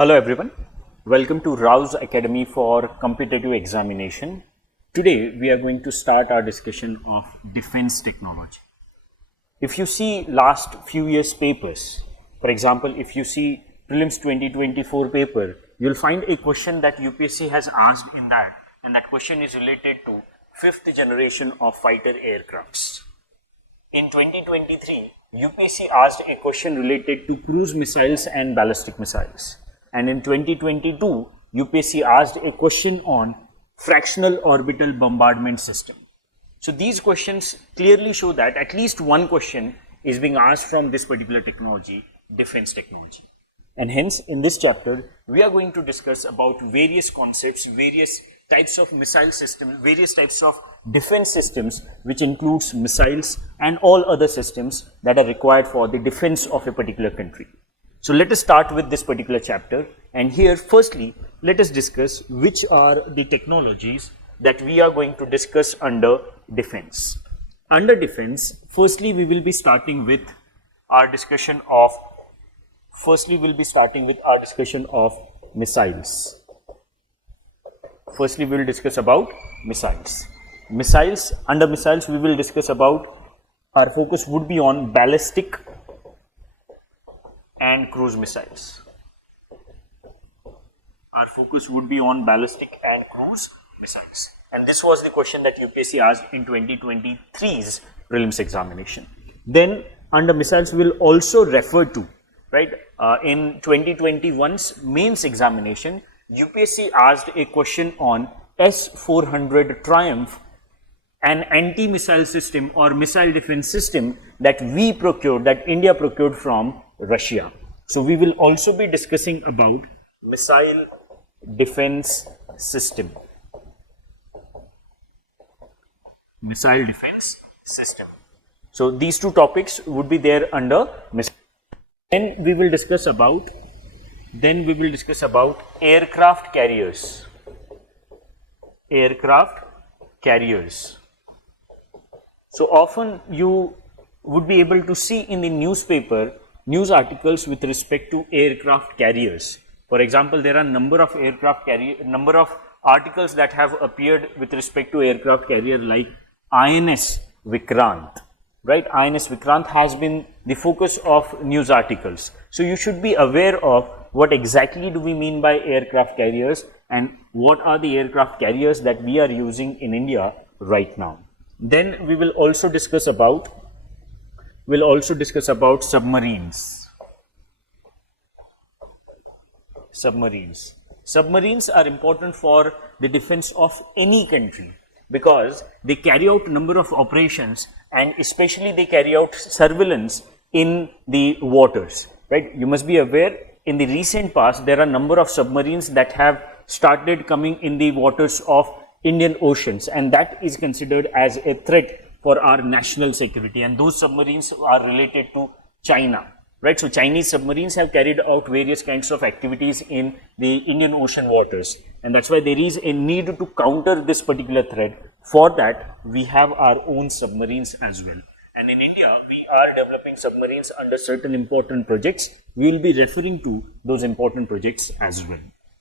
Hello everyone, welcome to RAO'S Academy for Competitive Examination. Today we are going to start our discussion of defense technology. If you see last few years papers, for example, if you see Prelims 2024 paper, you'll find a question that UPSC has asked in that, and that question is related to fifth generation of fighter aircrafts. In 2023, UPSC asked a question related to cruise missiles and ballistic missiles. And in 2022, UPSC asked a question on fractional orbital bombardment system. So these questions clearly show that at least one question is being asked from this particular technology, defense technology. And hence, in this chapter, we are going to discuss about various concepts, various types of missile systems, various types of defense systems, which includes missiles and all other systems that are required for the defense of a particular country. So let us start with this particular chapter, and here firstly let us discuss which are the technologies that we are going to discuss under defense. Under defense, firstly we will be starting with our discussion of missiles. Firstly we will discuss about missiles. Under missiles we will discuss about, our focus would be on ballistic and cruise missiles. Our focus would be on ballistic and cruise missiles. And this was the question that UPSC asked in 2023's prelims examination. Then under missiles we will also refer to, in 2021's mains examination, UPSC asked a question on S-400 Triumph, an anti-missile system or missile defense system that India procured from Russia. So we will also be discussing about missile defense system. So these two topics would be there under missile. Then we will discuss about aircraft carriers. So often you would be able to see in the newspaper news articles with respect to aircraft carriers. For example, there are number of articles that have appeared with respect to aircraft carrier like INS Vikrant. INS Vikrant has been the focus of news articles. So you should be aware of what exactly do we mean by aircraft carriers and what are the aircraft carriers that we are using in India right now. Then we will also discuss about submarines. Submarines are important for the defense of any country because they carry out a number of operations, and especially they carry out surveillance in the waters. You must be aware, in the recent past there are a number of submarines that have started coming in the waters of Indian oceans, and that is considered as a threat for our national security, and those submarines are related to China. So Chinese submarines have carried out various kinds of activities in the Indian Ocean waters, and that's why there is a need to counter this particular threat. For that we have our own submarines as well, and in India we are developing submarines under certain important projects. We will be referring to those important projects as well.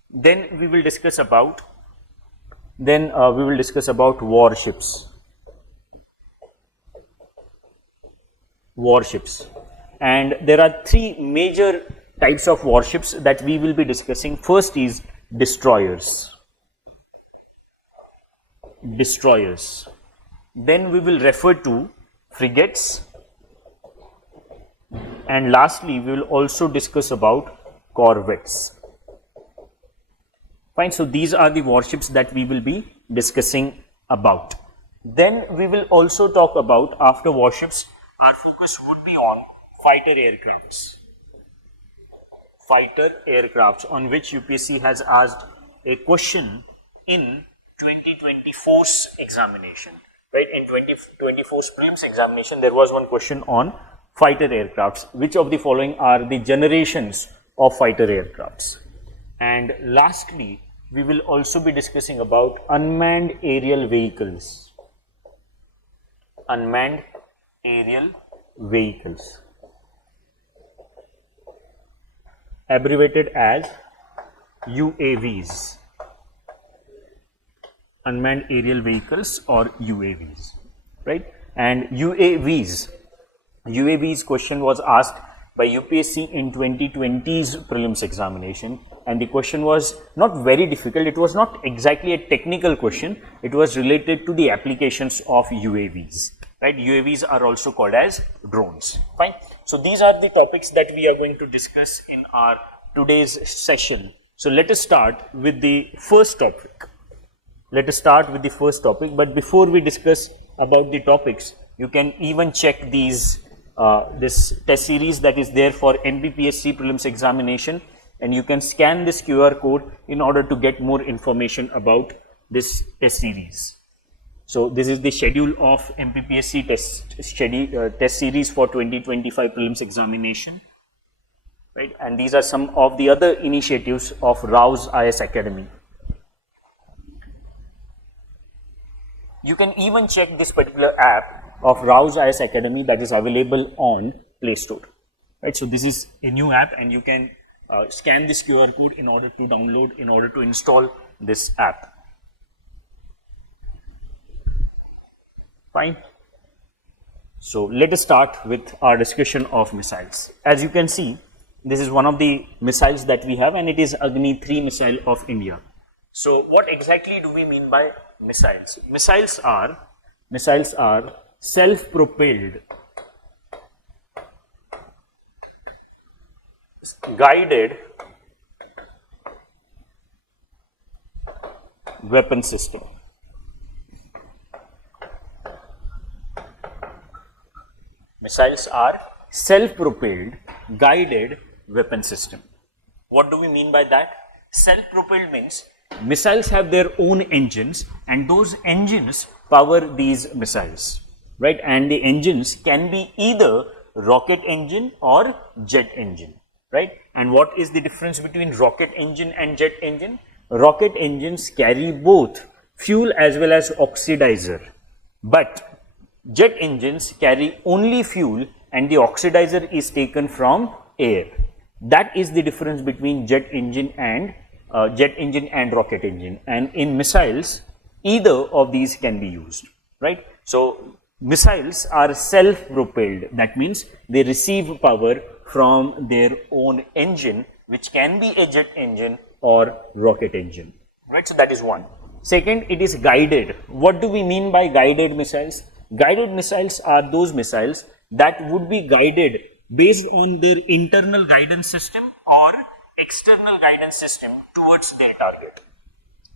Then we will discuss about warships, and there are three major types of warships that we will be discussing. First is destroyers. Then we will refer to frigates, and lastly we will also discuss about corvettes. Fine, so these are the warships that we will be discussing about. Then we will also talk about, after warships, our focus would be on fighter aircrafts, on which UPSC has asked a question in 2024's examination. In 2024's prelims examination, there was one question on fighter aircrafts. Which of the following are the generations of fighter aircrafts? And lastly, we will also be discussing about unmanned aerial vehicles. Abbreviated as UAVs, unmanned aerial vehicles or UAVs, right? And UAVs question was asked by UPSC in 2020's prelims examination, and the question was not very difficult. It was not exactly a technical question. It was related to the applications of UAVs, right? UAVs are also called as drones. Fine. So these are the topics that we are going to discuss in our today's session. So let us start with the first topic. But before we discuss about the topics, you can even check these this test series that is there for MPPSC prelims examination, and you can scan this QR code in order to get more information about this test series. So this is the schedule of MPPSC test series for 2025 prelims examination, right? And these are some of the other initiatives of RAO'S IS Academy. You can even check this particular app of RAO'S IS Academy that is available on Play Store, right? So this is a new app, and you can scan this QR code in order to download, in order to install this app. Fine. So let us start with our discussion of missiles. As you can see, this is one of the missiles that we have, and it is Agni 3 missile of India. So what exactly do we mean by missiles? Missiles are self-propelled, guided weapon system. Missiles are self-propelled, guided weapon system. What do we mean by that? Self-propelled means missiles have their own engines, and those engines power these missiles, right? And the engines can be either rocket engine or jet engine, right? And what is the difference between rocket engine and jet engine? Rocket engines carry both fuel as well as oxidizer, but jet engines carry only fuel, and the oxidizer is taken from air. That is the difference between jet engine and rocket engine. And in missiles, either of these can be used, right? So missiles are self-propelled. That means they receive power from their own engine, which can be a jet engine or rocket engine, right? So that is one. Second, it is guided. What do we mean by guided missiles? Guided missiles are those missiles that would be guided based on their internal guidance system or external guidance system towards their target,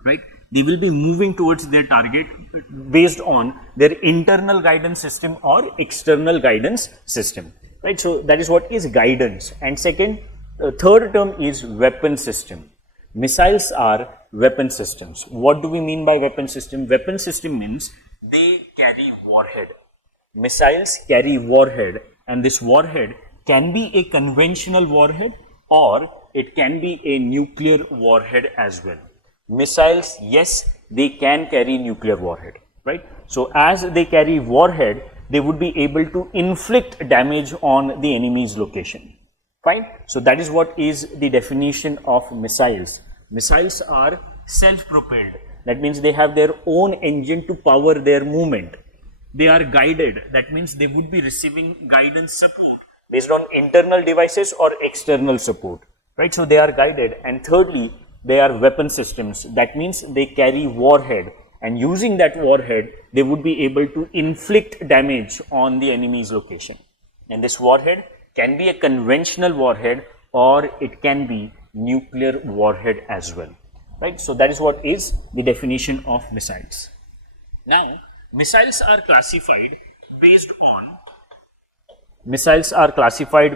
right? They will be moving towards their target based on their internal guidance system or external guidance system, right? So that is what is guidance. And second, third term is weapon system. Missiles are weapon systems. What do we mean by weapon system? Weapon system means they carry warhead. Missiles carry warhead, and this warhead can be a conventional warhead or it can be a nuclear warhead as well. Missiles, yes, they can carry nuclear warhead, right? So as they carry warhead, they would be able to inflict damage on the enemy's location. Fine. So that is what is the definition of missiles. Missiles are self-propelled. That means they have their own engine to power their movement. They are guided. That means they would be receiving guidance support based on internal devices or external support, right? So they are guided. And thirdly, they are weapon systems. That means they carry warhead, and using that warhead, they would be able to inflict damage on the enemy's location. And this warhead can be a conventional warhead or it can be nuclear warhead as well, right? So that is what is the definition of missiles. Now, missiles are classified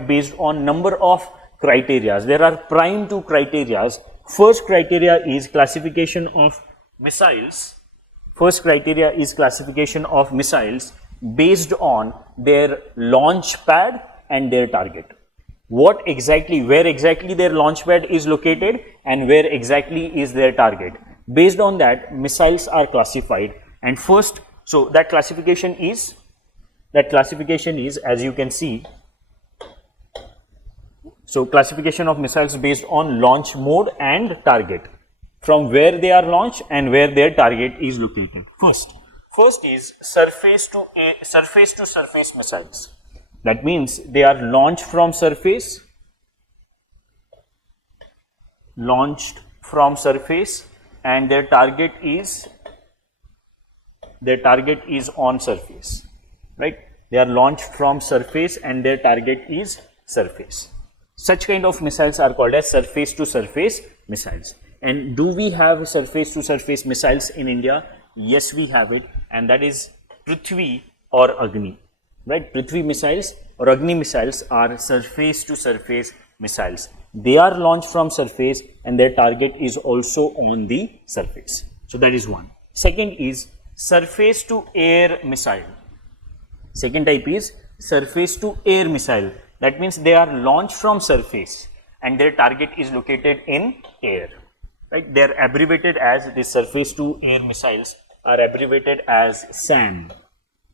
based on number of criteria. There are prime two criteria. First criteria is classification of missiles. First criteria is classification of missiles based on their launch pad and their target. Where exactly their launch pad is located and where exactly is their target. Based on that, missiles are classified. And first, so that classification is, as you can see, So classification of missiles based on launch mode and target, from where they are launched and where their target is located. First is surface to surface missiles. That means they are launched from surface, and their target is on surface, right? They are launched from surface and their target is surface. Such kind of missiles are called as surface to surface missiles. And do we have surface to surface missiles in India? Yes, we have it, and that is Prithvi or Agni, right? Prithvi missiles or Agni missiles are surface to surface missiles. They are launched from surface and their target is also on the surface. So that is one. Second is surface to air missile. Second type is surface to air missile. That means they are launched from surface and their target is located in air, right? They are abbreviated as the surface to air missiles are abbreviated as SAM,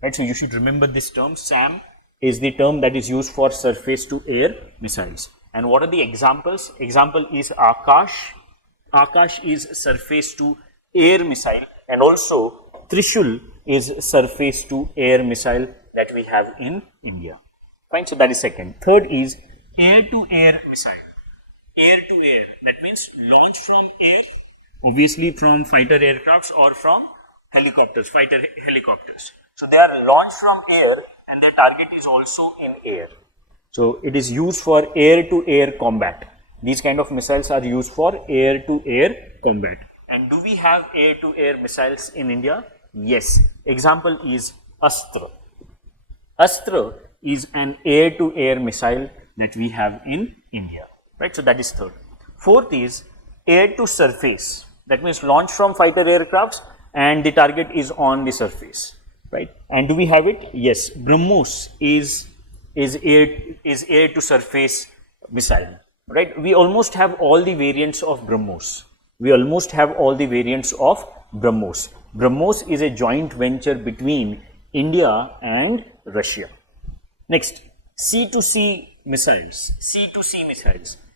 right? So you should remember this term. SAM is the term that is used for surface to air missiles. And what are the examples? Example is Akash. Akash is surface to air missile, and also Trishul is surface to air missile that we have in India. Fine, so that is second. Third is air to air missile. Air to air, that means launch from air, obviously from fighter aircrafts or from helicopters, fighter helicopters. So they are launched from air and their target is also in air. So it is used for air to air combat. These kind of missiles are used for air to air combat. And do we have air to air missiles in India? Yes. Example is Astra. Astra is an air to air missile that we have in India, right? So that is third. Fourth is air to surface. That means launch from fighter aircrafts and the target is on the surface, right? And do we have it? Yes. BrahMos is air to surface missile, right? We almost have all the variants of BrahMos. BrahMos is a joint venture between India and Russia. Next, sea to sea missiles.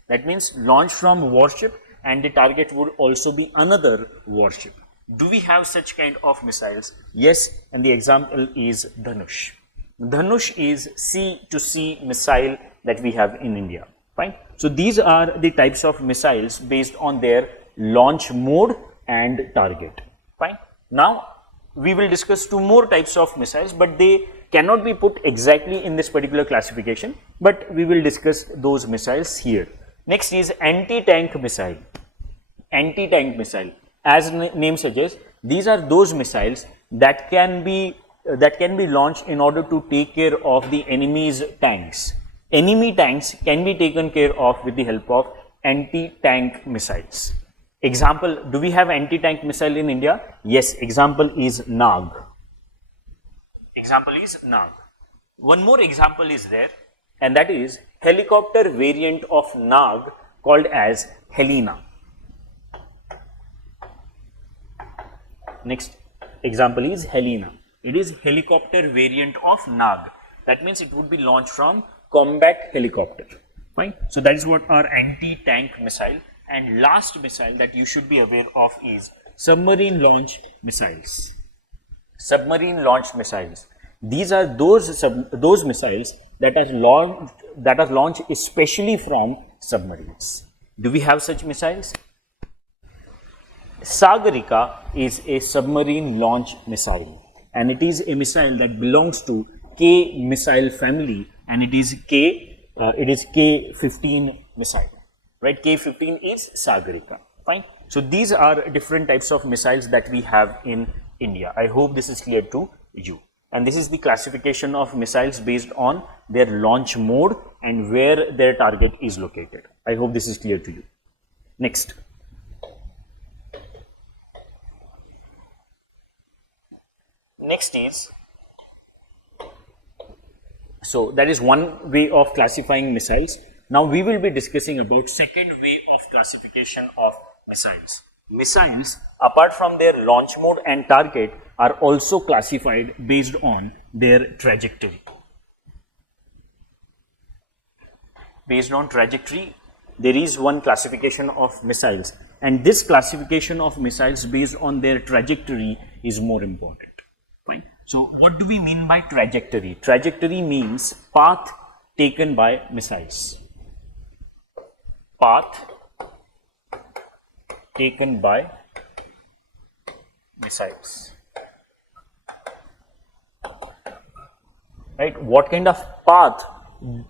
That means launch from warship and the target would also be another warship. Do we have such kind of missiles? Yes, and the example is Dhanush. Dhanush is sea to sea missile that we have in India. Fine. So these are the types of missiles based on their launch mode and target. Fine. Now we will discuss two more types of missiles, but they cannot be put exactly in this particular classification, but we will discuss those missiles here. Next is anti-tank missile. Anti-tank missile, as name suggests, these are those missiles that can be launched in order to take care of the enemy's tanks. Enemy tanks can be taken care of with the help of anti-tank missiles. Example, do we have anti-tank missile in India? Yes, example is Nag. One more example is there, and that is helicopter variant of Nag called as Helena. Next example is Helena. It is helicopter variant of Nag. That means it would be launched from combat helicopter. Fine. So that is what our anti-tank missile. And last missile that you should be aware of is submarine launch missiles. Submarine launched missiles. These are those missiles that are launched especially from submarines. Do we have such missiles? Sagarika is a submarine launch missile, and it is a missile that belongs to K missile family, and it is K-15 missile. Right, K-15 is Sagarika. Fine. So these are different types of missiles that we have in India. I hope this is clear to you. And this is the classification of missiles based on their launch mode and where their target is located. I hope this is clear to you. Next. Next is, so that is one way of classifying missiles. Now we will be discussing about second way of classification of missiles. Missiles, apart from their launch mode and target, are also classified based on their trajectory. based on trajectory, there is one classification of missiles, and this classification of missiles based on their trajectory is more important. Fine. So what do we mean by trajectory? Trajectory means path taken by missiles. Path taken by missiles. Right? What kind of path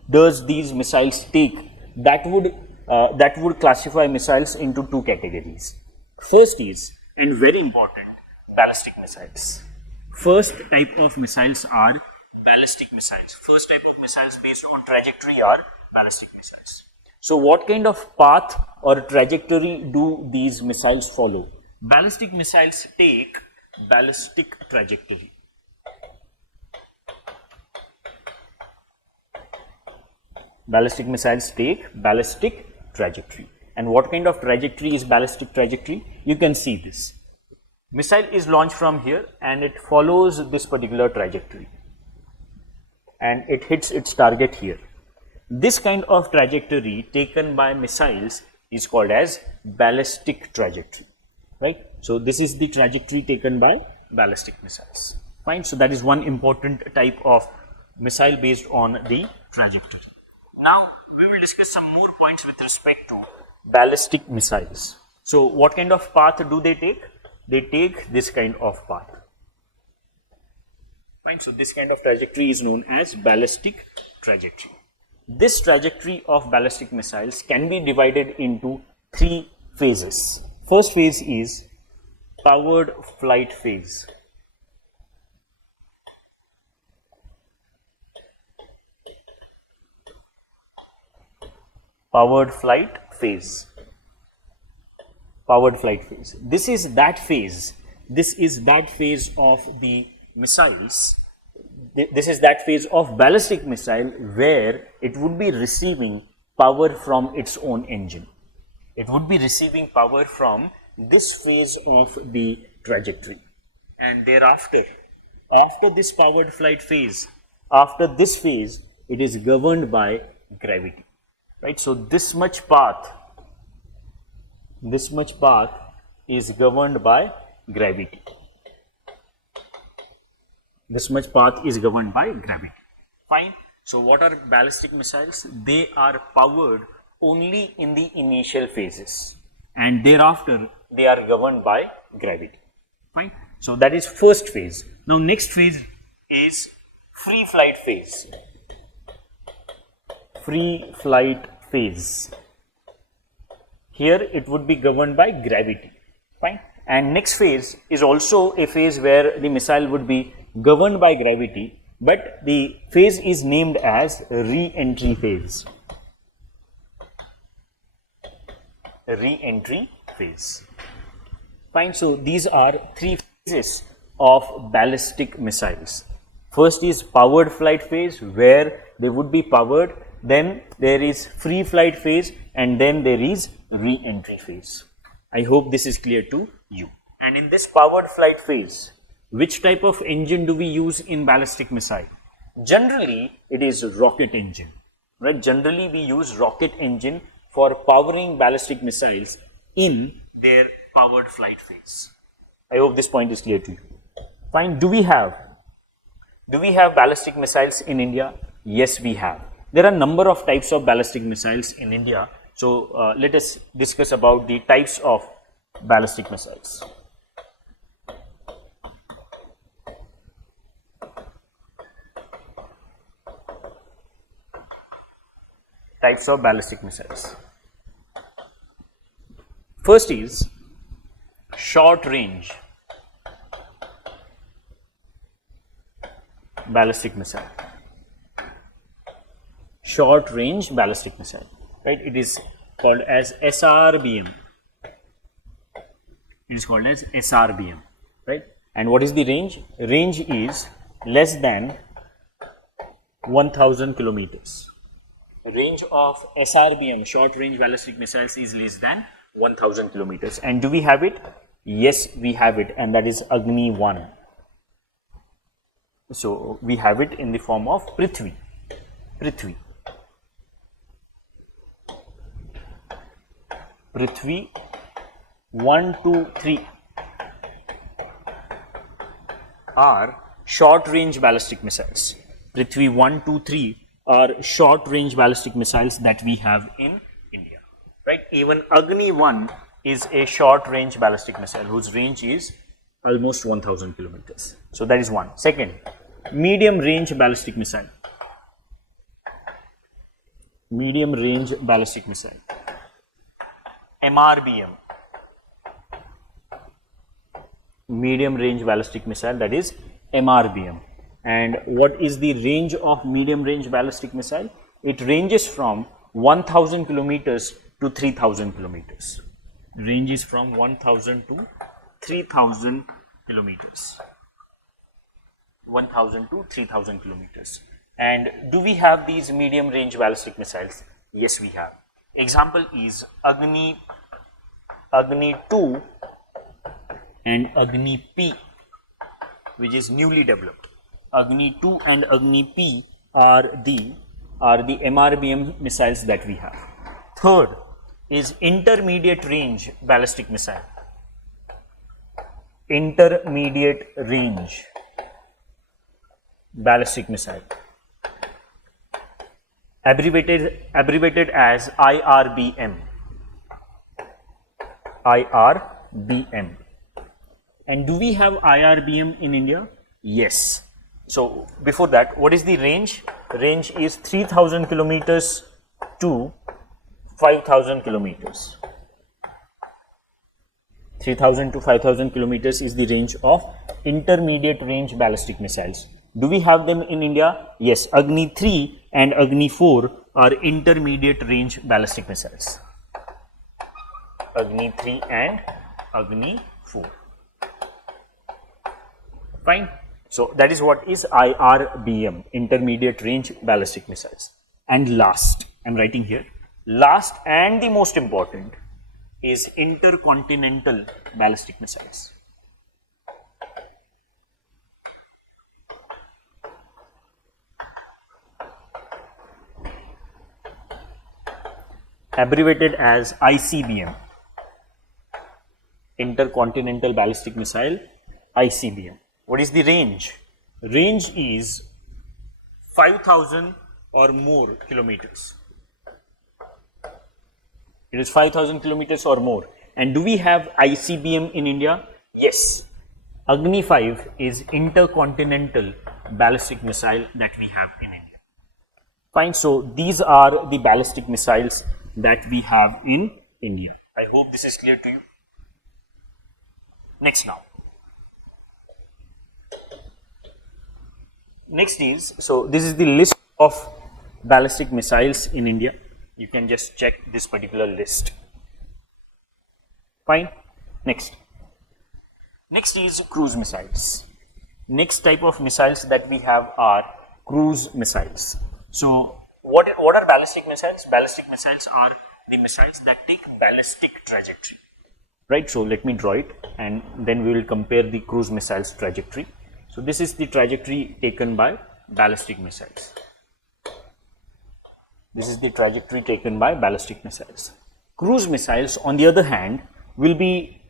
does these missiles take? That would classify missiles into two categories. First is, and very important, ballistic missiles. First type of missiles are ballistic missiles. First type of missiles based on trajectory are ballistic missiles. So what kind of path or trajectory do these missiles follow? Ballistic missiles take ballistic trajectory. Ballistic missiles take ballistic trajectory. And what kind of trajectory is ballistic trajectory? You can see this. Missile is launched from here and it follows this particular trajectory and it hits its target here. This kind of trajectory taken by missiles is called as ballistic trajectory, right? So this is the trajectory taken by ballistic missiles. Fine. So that is one important type of missile based on the trajectory. Now we will discuss some more points with respect to ballistic missiles. So what kind of path do they take? They take this kind of path. Fine. So this kind of trajectory is known as ballistic trajectory. This trajectory of ballistic missiles can be divided into three phases. First phase is powered flight phase. Powered flight phase. Powered flight phase. This is that phase. This is that phase of the missiles. This is that phase of ballistic missile where it would be receiving power from its own engine. It would be receiving power from this phase of the trajectory. And thereafter, after this powered flight phase, after this phase, it is governed by gravity. Right? So this much path is governed by gravity. This much path is governed by gravity. Fine. So what are ballistic missiles? They are powered only in the initial phases and thereafter they are governed by gravity. Fine. So that is first phase. Now next phase is free flight phase. Free flight phase. Here it would be governed by gravity. Fine. And next phase is also a phase where the missile would be governed by gravity, but the phase is named as re-entry phase. Re-entry phase. Fine. So these are three phases of ballistic missiles. First is powered flight phase where they would be powered, then there is free flight phase, and then there is re-entry phase. I hope this is clear to you. And in this powered flight phase, which type of engine do we use in ballistic missile? Generally, it is rocket engine, right? Generally, we use rocket engine for powering ballistic missiles in their powered flight phase. I hope this point is clear to you. Fine. Do we have ballistic missiles in India? Yes, we have. There are a number of types of ballistic missiles in India. So let us discuss about the types of ballistic missiles. Types of ballistic missiles. First is short range ballistic missile. Short range ballistic missile, right? It is called as SRBM. It is called as SRBM, right? And what is the range? Range is less than 1000 kilometers. Range of SRBM, short range ballistic missiles, is less than 1000 kilometers. And do we have it? Yes, we have it, and that is Agni 1. So we have it in the form of Prithvi. Prithvi. Prithvi 1, 2, 3 are short range ballistic missiles. Prithvi 1, 2, 3 are short range ballistic missiles that we have in India, right? Even Agni 1 is a short range ballistic missile whose range is almost 1000 kilometers. So that is one. Second, medium range ballistic missile. Medium range ballistic missile. MRBM. Medium range ballistic missile, that is MRBM. And what is the range of medium range ballistic missile? It ranges from 1000 kilometers to 3000 kilometers. Ranges from 1000 to 3000 kilometers. 1000 to 3000 kilometers. And do we have these medium range ballistic missiles? Yes, we have. Example is Agni 2 and Agni P, which is newly developed. Agni 2 and Agni P are the MRBM missiles that we have. Third is intermediate range ballistic missile. Intermediate range ballistic missile, abbreviated as IRBM. IRBM. And do we have IRBM in India? Yes. So before that, what is the range? Range is 3000 kilometers to 5000 kilometers. 3000 to 5000 kilometers is the range of intermediate range ballistic missiles. Do we have them in India? Yes. Agni 3 and Agni 4 are intermediate range ballistic missiles. Agni 3 and Agni 4. Fine. So that is what is IRBM, intermediate range ballistic missiles. And last, I am writing here, last and the most important is intercontinental ballistic missiles. Abbreviated as ICBM. Intercontinental ballistic missile, ICBM. What is the range? Range is 5000 or more kilometers. It is 5000 kilometers or more. And do we have ICBM in India? Yes. Agni 5 is intercontinental ballistic missile that we have in India. Fine. So these are the ballistic missiles that we have in India. I hope this is clear to you. Next now. Next is, so this is the list of ballistic missiles in India. You can just check this particular list. Fine. Next. Next is cruise missiles. Next type of missiles that we have are cruise missiles. So what are ballistic missiles? Ballistic missiles are the missiles that take ballistic trajectory. Right. So let me draw it and then we will compare the cruise missiles trajectory. So this is the trajectory taken by ballistic missiles. This is the trajectory taken by ballistic missiles. Cruise missiles, on the other hand, will be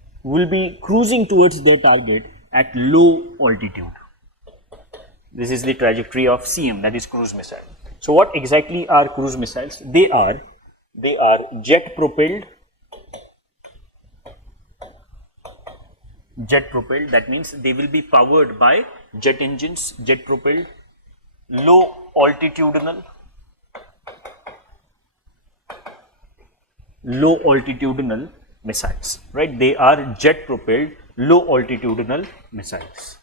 cruising towards their target at low altitude. This is the trajectory of CM, that is cruise missile. So what exactly are cruise missiles? They are jet propelled. Jet propelled, that means they will be powered by jet engines, jet propelled, low altitudinal missiles, right? They are jet propelled, low altitudinal missiles.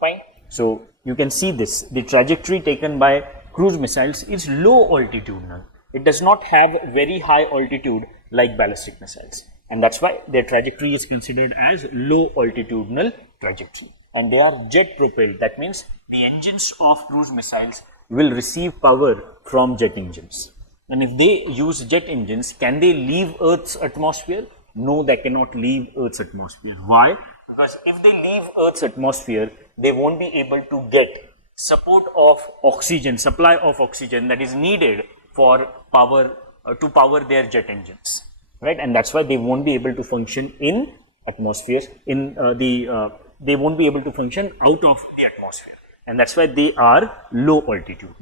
Fine. So you can see this, the trajectory taken by cruise missiles is low altitudinal. It does not have very high altitude like ballistic missiles. And that's why their trajectory is considered as low altitudinal trajectory. And they are jet propelled. That means the engines of cruise missiles will receive power from jet engines. And if they use jet engines, can they leave Earth's atmosphere? No, they cannot leave Earth's atmosphere. Why? Because if they leave Earth's atmosphere, they won't be able to get support of oxygen, supply of oxygen that is needed for power to power their jet engines, right? And that's why they won't be able to function in atmosphere, they won't be able to function out of the atmosphere, and that's why they are low altitude.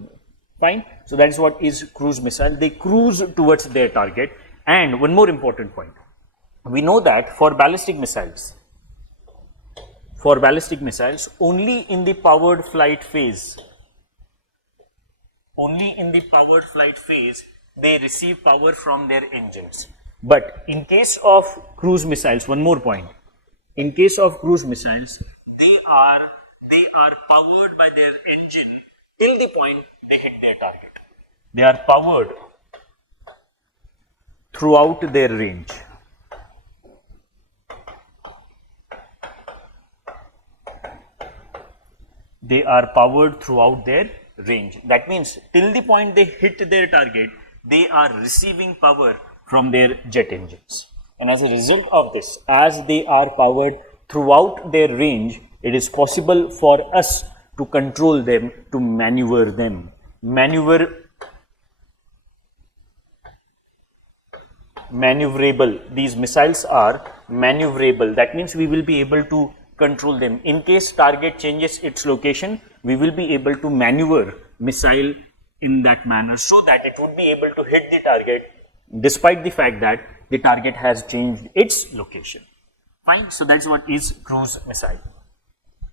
Fine. So that is what is cruise missile. They cruise towards their target. And one more important point, we know that for ballistic missiles, only in the powered flight phase, they receive power from their engines. But in case of cruise missiles, one more point, in case of cruise missiles, they are powered by their engine till the point they hit their target. They are powered throughout their range. They are powered throughout their range. That means till the point they hit their target, they are receiving power from their jet engines. And as a result of this, as they are powered throughout their range, it is possible for us to control them, to maneuver them. Maneuverable. These missiles are maneuverable. That means we will be able to control them. In case target changes its location, we will be able to maneuver missile in that manner so that it would be able to hit the target despite the fact that the target has changed its location. Fine. So that's what is cruise missile.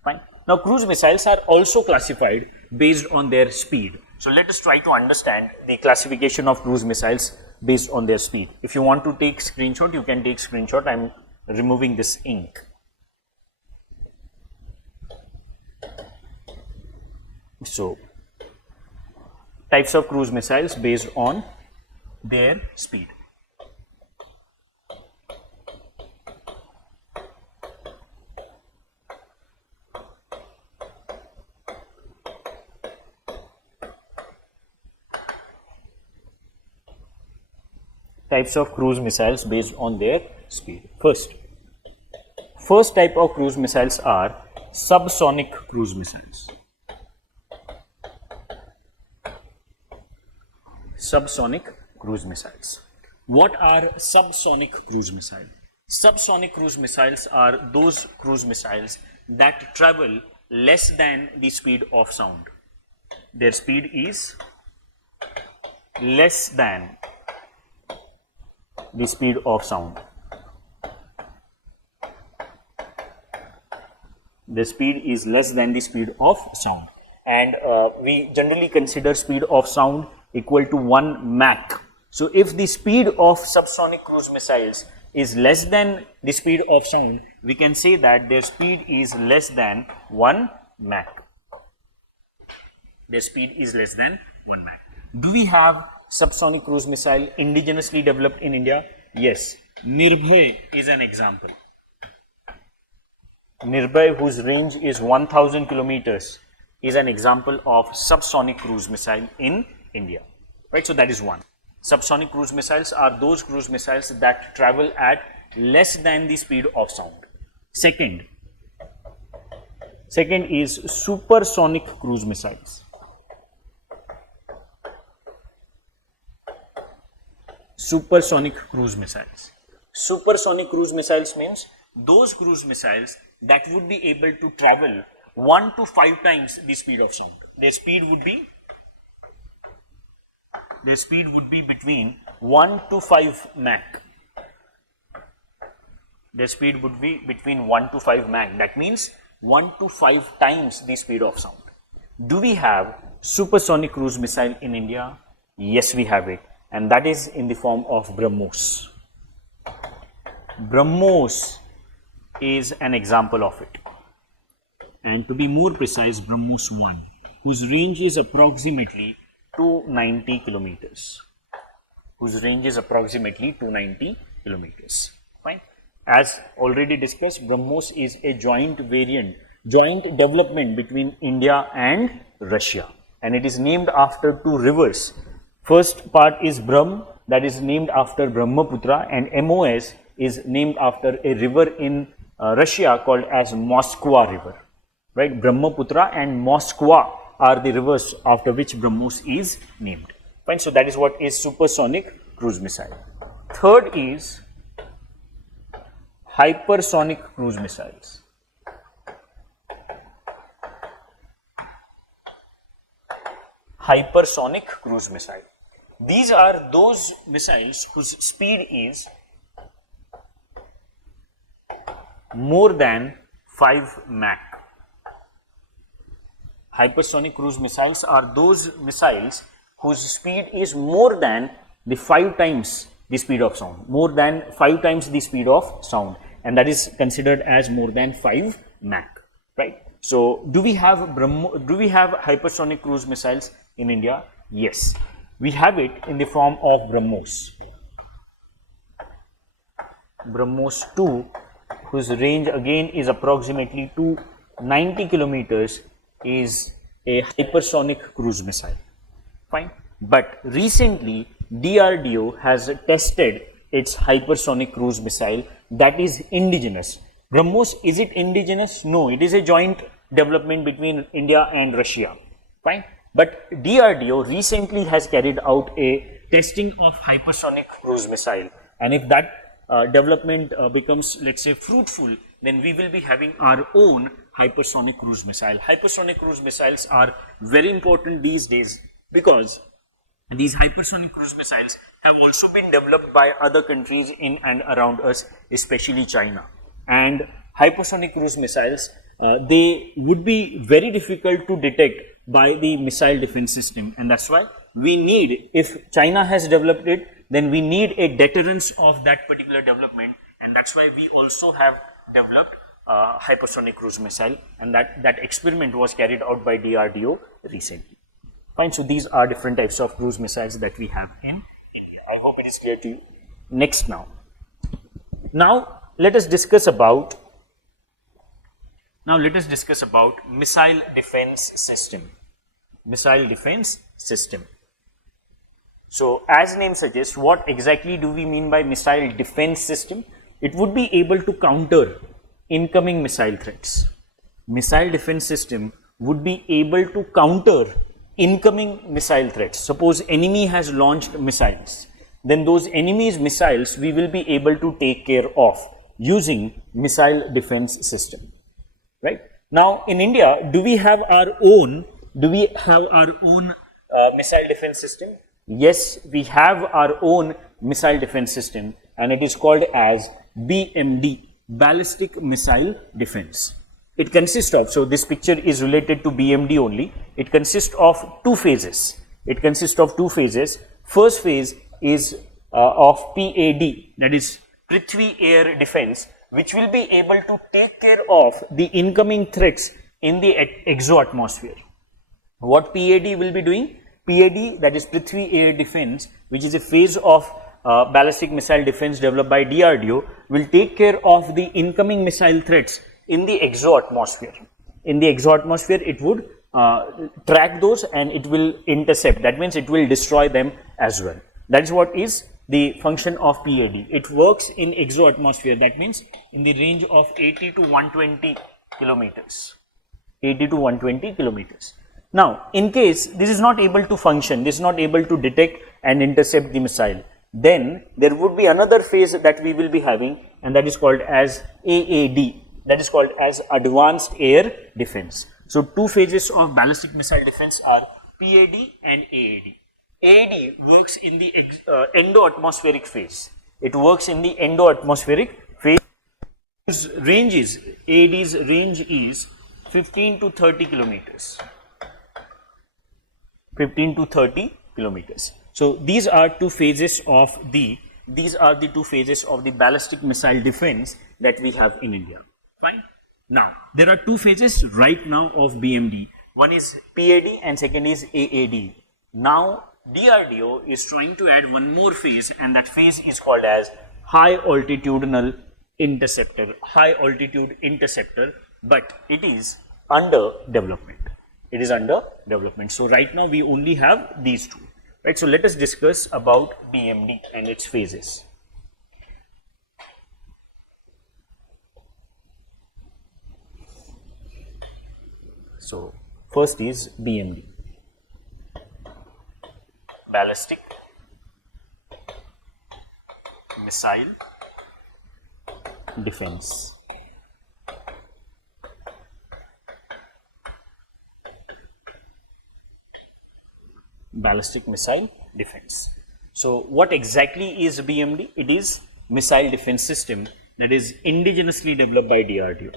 Fine. Now cruise missiles are also classified based on their speed. So let us try to understand the classification of cruise missiles based on their speed. If you want to take screenshot, you can take screenshot. I am removing this ink. So types of cruise missiles based on their speed. Types of cruise missiles based on their speed. First type of cruise missiles are subsonic cruise missiles. Subsonic cruise missiles. What are subsonic cruise missiles? Subsonic cruise missiles are those cruise missiles that travel less than the speed of sound. Their speed is less than the speed of sound. The speed is less than the speed of sound, and we generally consider speed of sound equal to 1 Mach. So if the speed of subsonic cruise missiles is less than the speed of sound, we can say that their speed is less than 1 Mach. Their speed is less than 1 Mach. Do we have subsonic cruise missile indigenously developed in India? Yes. Nirbhay is an example. Nirbhay, whose range is 1000 kilometers, is an example of subsonic cruise missile in India. Right, so that is one. Subsonic cruise missiles are those cruise missiles that travel at less than the speed of sound. Second is supersonic cruise missiles. Supersonic cruise missiles. Supersonic cruise missiles means those cruise missiles that would be able to travel 1 to 5 times the speed of sound. Their speed would be between 1 to 5 Mach. Their speed would be between 1 to 5 Mach. That means 1 to 5 times the speed of sound. Do we have supersonic cruise missile in India? Yes, we have it, and that is in the form of BrahMos. BrahMos is an example of it, and to be more precise, BrahMos 1, whose range is approximately 290 kilometers. Fine. As already discussed, BrahMos is a joint development between India and Russia, and it is named after 2 rivers. First part is Brahm, that is named after Brahmaputra, and MOS is named after a river in Russia called as Moskva river. Right, Brahmaputra and Moskva are the rivers after which BrahMos is named. Fine, so that is what is supersonic cruise missile. Third is hypersonic cruise missiles. Hypersonic cruise missile. These are those missiles whose speed is more than 5 Mach. Hypersonic cruise missiles are those missiles whose speed is more than the 5 times the speed of sound, more than 5 times the speed of sound, and that is considered as more than 5 Mach, right? So, do we have hypersonic cruise missiles in India? Yes, we have it in the form of BrahMos. BrahMos 2, whose range again is approximately 290 kilometers, is a hypersonic cruise missile. Fine. But recently, DRDO has tested its hypersonic cruise missile that is indigenous. BrahMos, is it indigenous? No, it is a joint development between India and Russia. Fine. But DRDO recently has carried out a testing of hypersonic cruise missile, and if that development becomes, let's say, fruitful, then we will be having our own hypersonic cruise missile. Hypersonic cruise missiles are very important these days because these hypersonic cruise missiles have also been developed by other countries in and around us, especially China. And hypersonic cruise missiles, they would be very difficult to detect by the missile defense system, and that's why we need, if China has developed it, then we need a deterrence of that particular development, and that's why we also have developed hypersonic cruise missile, and that experiment was carried out by DRDO recently. Fine, so these are different types of cruise missiles that we have in India. I hope it is clear to you. Next now let us discuss about missile defense system. Missile defense system. So, as name suggests, what exactly do we mean by missile defense system? It would be able to counter incoming missile threats. Missile defense system would be able to counter incoming missile threats. Suppose enemy has launched missiles, then those enemy's missiles we will be able to take care of using missile defense system. Right? Now, in India, do we have our own missile defense system? Yes, we have our own missile defense system, and it is called as BMD, Ballistic Missile Defense. It consists of, so this picture is related to BMD only. It consists of 2 phases. First phase is of PAD, that is Prithvi Air Defense, which will be able to take care of the incoming threats in the exo-atmosphere. What PAD will be doing? PAD, that is Prithvi Air Defense, which is a phase of ballistic missile defense developed by DRDO, will take care of the incoming missile threats in the exo-atmosphere. In the exo-atmosphere, it would track those and it will intercept. That means it will destroy them as well. That is what is the function of PAD. It works in exo-atmosphere, that means in the range of 80 to 120 kilometers. 80 to 120 kilometers. Now, in case this is not able to function, this is not able to detect and intercept the missile, then there would be another phase that we will be having, and that is called as AAD, that is called as Advanced Air Defense. So, 2 phases of ballistic missile defense are PAD and AAD. AAD works in the endo-atmospheric phase. It works in the endo-atmospheric phase. Whose range is, AAD's range is 15 to 30 kilometers. 15 to 30 kilometers. So, these are the 2 phases of the ballistic missile defense that we have in India. Fine. Now, there are 2 phases right now of BMD. One is PAD and second is AAD. Now, DRDO is trying to add one more phase, and that phase is called as high altitudinal interceptor. High altitude interceptor, but it is under development. It is under development. So, right now we only have these 2. Right. So, let us discuss about BMD and its phases. So, first is BMD, Ballistic missile defense. Ballistic missile defense. So what exactly is BMD? It is missile defense system that is indigenously developed by DRDO.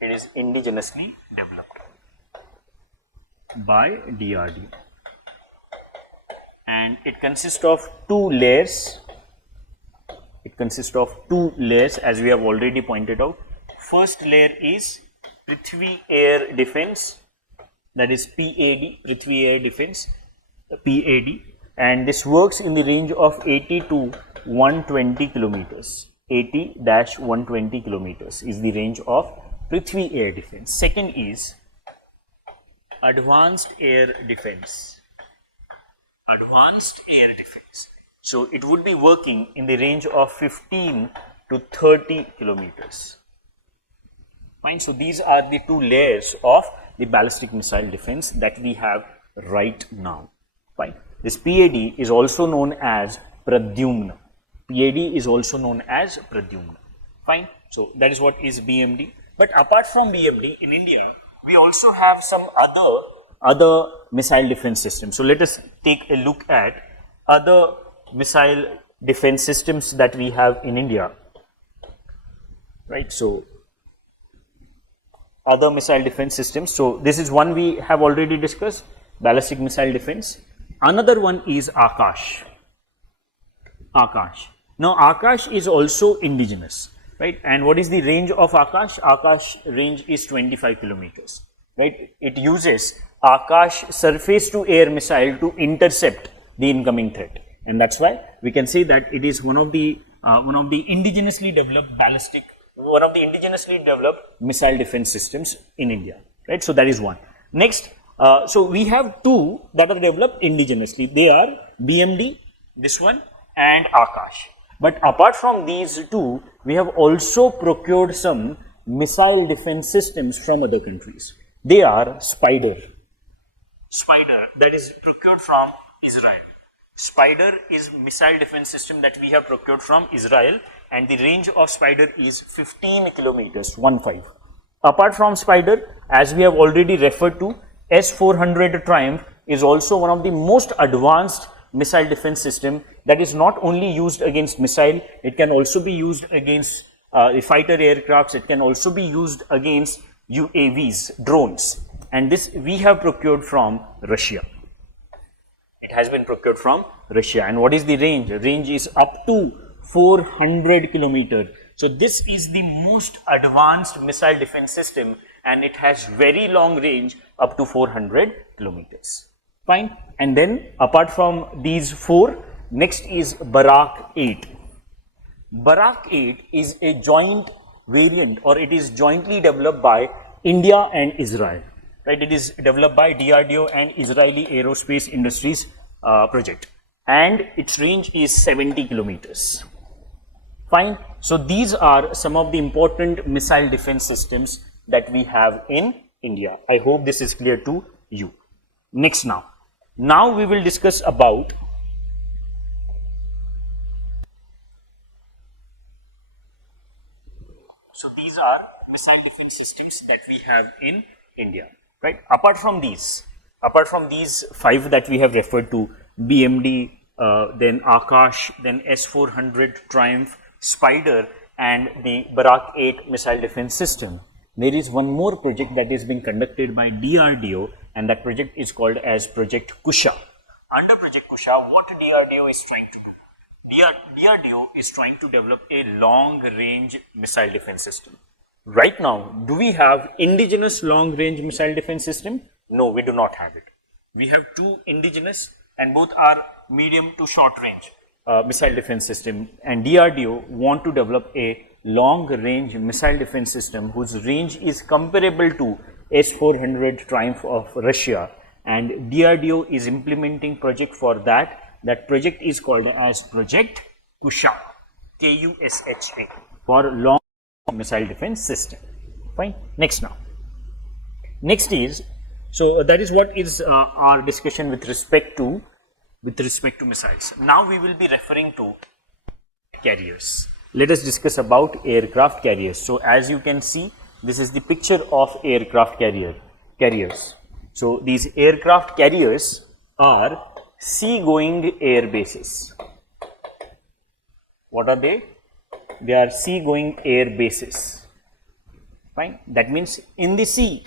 It is indigenously developed by DRDO, and it consists of two layers. It consists of two layers, as we have already pointed out. First layer is Prithvi Air Defense, that is PAD, Prithvi Air Defense, PAD, and this works in the range of 80 to 120 kilometers. 80-120 kilometers is the range of Prithvi Air Defense. Second is Advanced Air Defense. Advanced Air Defense. So it would be working in the range of 15 to 30 kilometers. Fine. So these are the two layers of the ballistic missile defense that we have right now. Fine. This PAD is also known as Pradyumna. PAD is also known as Pradyumna. Fine. So that is what is BMD. But apart from BMD, in India, we also have some other missile defense systems. So let us take a look at other missile defense systems that we have in India. Right. So other missile defense systems. So this is one we have already discussed, ballistic missile defense. Another one is Akash. Akash. Now Akash is also indigenous, right? And what is the range of Akash? Akash range is 25 kilometers, right? It uses Akash surface to air missile to intercept the incoming threat, and that's why we can say that it is one of the indigenously developed missile defense systems in India, right? So that is one. Next, so we have two that are developed indigenously. They are BMD, this one, and Akash. But apart from these two, we have also procured some missile defense systems from other countries. They are Spider. Spider, that is procured from Israel. Spider is missile defense system that we have procured from Israel, and the range of Spider is 15 kilometers, 15. Apart from Spider, as we have already referred to, S-400 Triumph is also one of the most advanced missile defense system that is not only used against missile, it can also be used against fighter aircrafts, it can also be used against UAVs, drones, and this we have procured from Russia. It has been procured from Russia. And what is the range? The range is up to 400 kilometers. So this is the most advanced missile defense system, and it has very long range up to 400 kilometers. Fine. And then apart from these four, next is Barak 8. Barak 8 is a joint variant, or it is jointly developed by India and Israel. Right, it is developed by DRDO and Israeli Aerospace Industries project, and its range is 70 kilometers. Fine. So these are some of the important missile defense systems that we have in India. I hope this is clear to you. Next, now we will discuss about so these are missile defense systems that we have in India. Right. Apart from these 5 that we have referred to, BMD, then Akash, then S-400 Triumph, Spider, and the Barak 8 missile defense system, there is one more project that is being conducted by DRDO, and that project is called as Project Kusha. Under Project Kusha, what DRDO is trying to do? DRDO is trying to develop a long-range missile defense system. Right now, do we have indigenous long-range missile defense system? No, we do not have it. We have two indigenous, and both are medium to short-range missile defense system, and DRDO want to develop a long-range missile defense system whose range is comparable to S-400 Triumph of Russia, and DRDO is implementing project for that. That project is called as Project Kusha, Kusha, for long missile defense system. Fine. Next is, so that is what is our discussion with respect to with respect to missiles. Now we will be referring to carriers. Let us discuss about aircraft carriers. So as you can see, this is the picture of aircraft carriers. So these aircraft carriers are sea-going air bases. What are they? They are sea-going air bases. Fine. That means in the sea,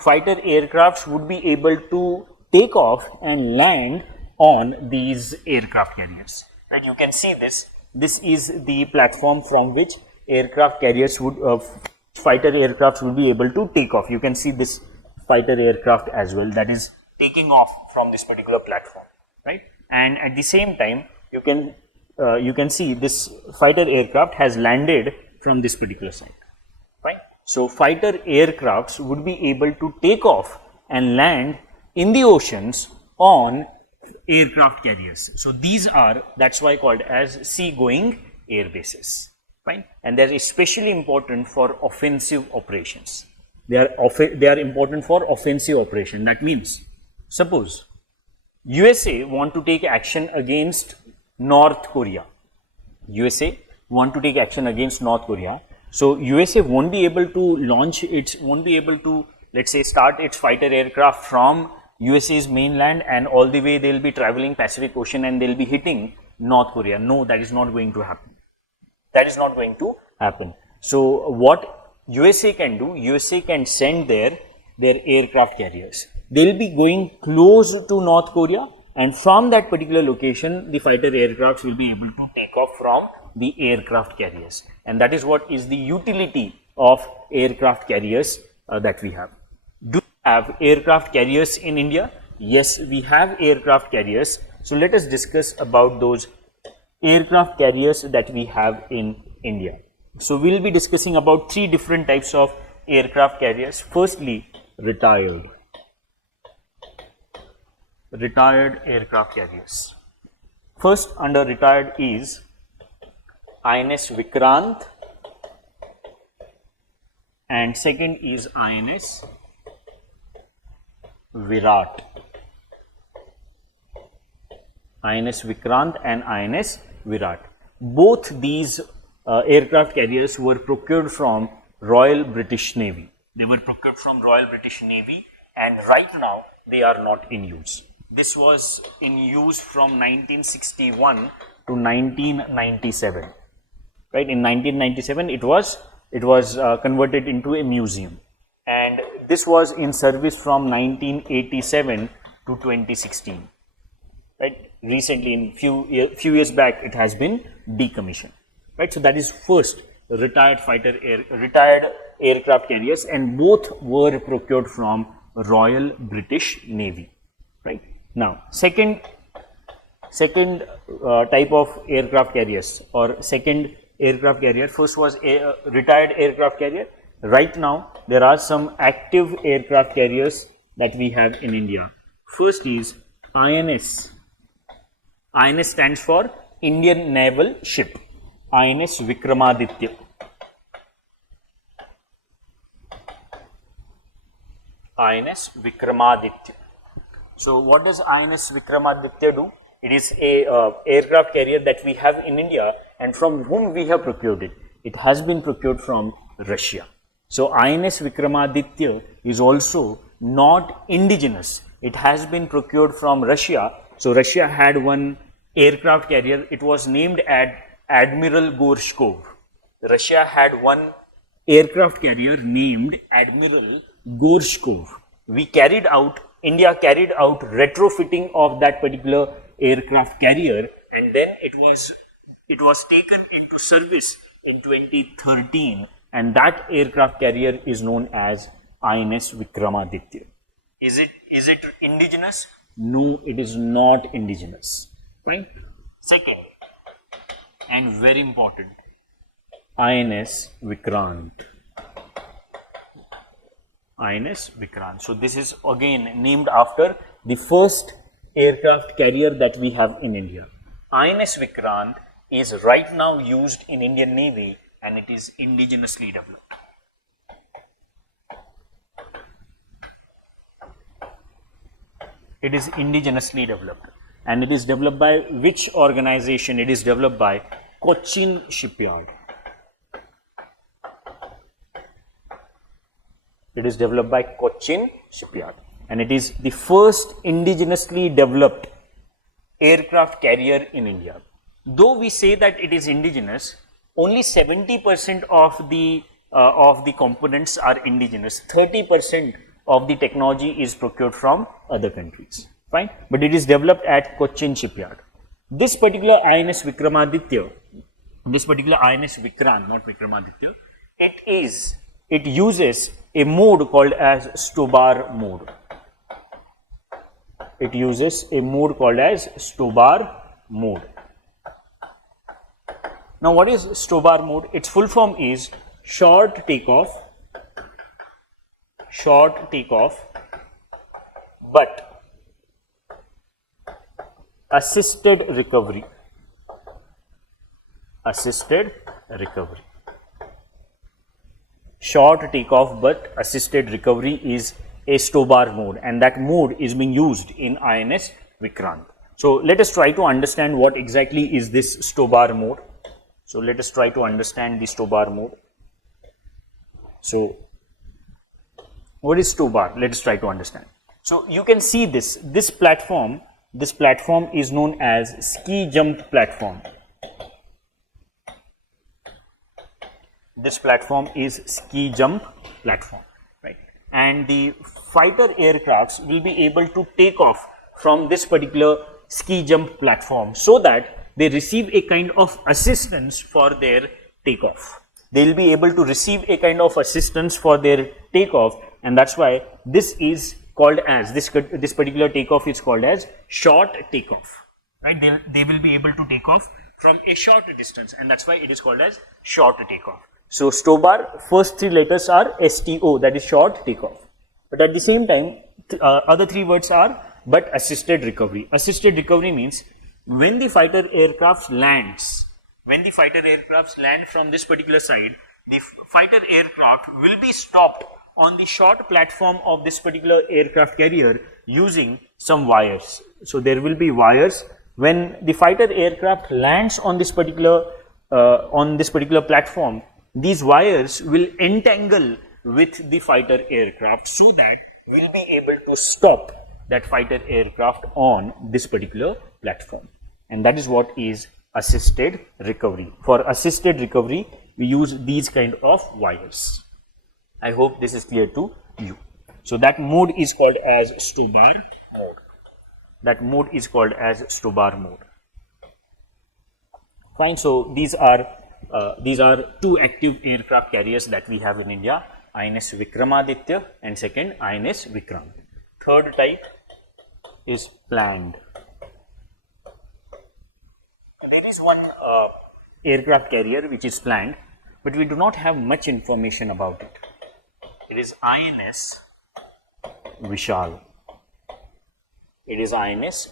fighter aircrafts would be able to take off and land on these aircraft carriers. Right. You can see this. This is the platform from which aircraft carriers would, fighter aircrafts would be able to take off. You can see this fighter aircraft as well, that is taking off from this particular platform, right? And at the same time, you can see this fighter aircraft has landed from this particular side, right? So fighter aircrafts would be able to take off and land in the oceans on aircraft carriers. So these are, that's why called as sea-going air bases, fine. And they're especially important for offensive operations. They are important for offensive operation. That means, suppose USA want to take action against North Korea. USA want to take action against North Korea. So USA won't be able to let's say start its fighter aircraft from USA's mainland and all the way they'll be traveling Pacific Ocean and they'll be hitting North Korea. No, that is not going to happen. That is not going to happen. So what USA can do, USA can send their aircraft carriers. They'll be going close to North Korea, and from that particular location, the fighter aircrafts will be able to take off from the aircraft carriers. And that is what is the utility of aircraft carriers that we have. Do we have aircraft carriers in India? Yes, we have aircraft carriers. So let us discuss about those aircraft carriers that we have in India. So we will be discussing about three different types of aircraft carriers. Firstly, retired aircraft carriers. First under retired is INS Vikrant, and second is INS Virat. INS Vikrant and INS Virat. Both these aircraft carriers were procured from Royal British Navy. They were procured from Royal British Navy, and right now they are not in use. This was in use from 1961 to 1997. Right, in 1997 it was converted into a museum, and this was in service from 1987 to 2016. Right, recently in few years back it has been decommissioned. Right, so that is first retired aircraft carriers, and both were procured from Royal British Navy. Right, now second type of aircraft carriers, or second aircraft carrier, first was a retired aircraft carrier. Right now there are some active aircraft carriers that we have in India. First is INS. INS stands for Indian Naval Ship. INS Vikramaditya. INS Vikramaditya. So what does INS Vikramaditya do? It is a aircraft carrier that we have in India, and from whom we have procured it. It has been procured from Russia. So INS Vikramaditya is also not indigenous. It has been procured from Russia. So Russia had one aircraft carrier. It was named Admiral Gorshkov. Russia had one aircraft carrier named Admiral Gorshkov. India carried out retrofitting of that particular aircraft carrier, and then it was taken into service in 2013, and that aircraft carrier is known as INS Vikramaditya. Is it indigenous? No, it is not indigenous. Right? Second, and very important, INS Vikrant. INS Vikrant. So this is again named after the first aircraft carrier that we have in India. INS Vikrant is right now used in Indian Navy, and it is indigenously developed. It is indigenously developed. and it is developed by which organization? It is developed by Cochin Shipyard. It is developed by Cochin Shipyard, and it is the first indigenously developed aircraft carrier in India. Though we say that it is indigenous, only 70% of the components are indigenous. 30% of the technology is procured from other countries. Fine, but it is developed at Cochin Shipyard. This particular INS Vikramaditya, this particular INS Vikrant, not Vikramaditya, it uses a mode called as Stobar mode. It uses a mode called as Stobar mode. Now, what is Stobar mode? Its full form is short takeoff, but assisted recovery. Short takeoff but assisted recovery is a Stobar mode, and that mode is being used in INS Vikrant. So let us try to understand what exactly is this Stobar mode. So let us try to understand the Stobar mode. So what is Stobar? Let us try to understand. So you can see this platform is known as ski jump platform. This platform is ski jump platform, right? And the fighter aircrafts will be able to take off from this particular ski jump platform so that they receive a kind of assistance for their takeoff. They will be able to receive a kind of assistance for their takeoff, and that's why this is called as this particular takeoff is called as short takeoff, right? They will be able to take off from a short distance, and that's why it is called as short takeoff. So Stobar, first three letters are STO, that is short takeoff, but at the same time other three words are but assisted recovery. Assisted recovery means when the fighter aircraft lands, from this particular side, the fighter aircraft will be stopped on the short platform of this particular aircraft carrier using some wires. So there will be wires. When the fighter aircraft lands on this particular platform, these wires will entangle with the fighter aircraft so that we'll be able to stop that fighter aircraft on this particular platform, and that is what is assisted recovery. For assisted recovery, we use these kind of wires. I hope this is clear to you. So that mode is called as Stobar mode. Fine. So these are two active aircraft carriers that we have in India: INS Vikramaditya and second INS Vikrant. Third type is planned. There is one aircraft carrier which is planned, but we do not have much information about it. It is INS Vishal. This INS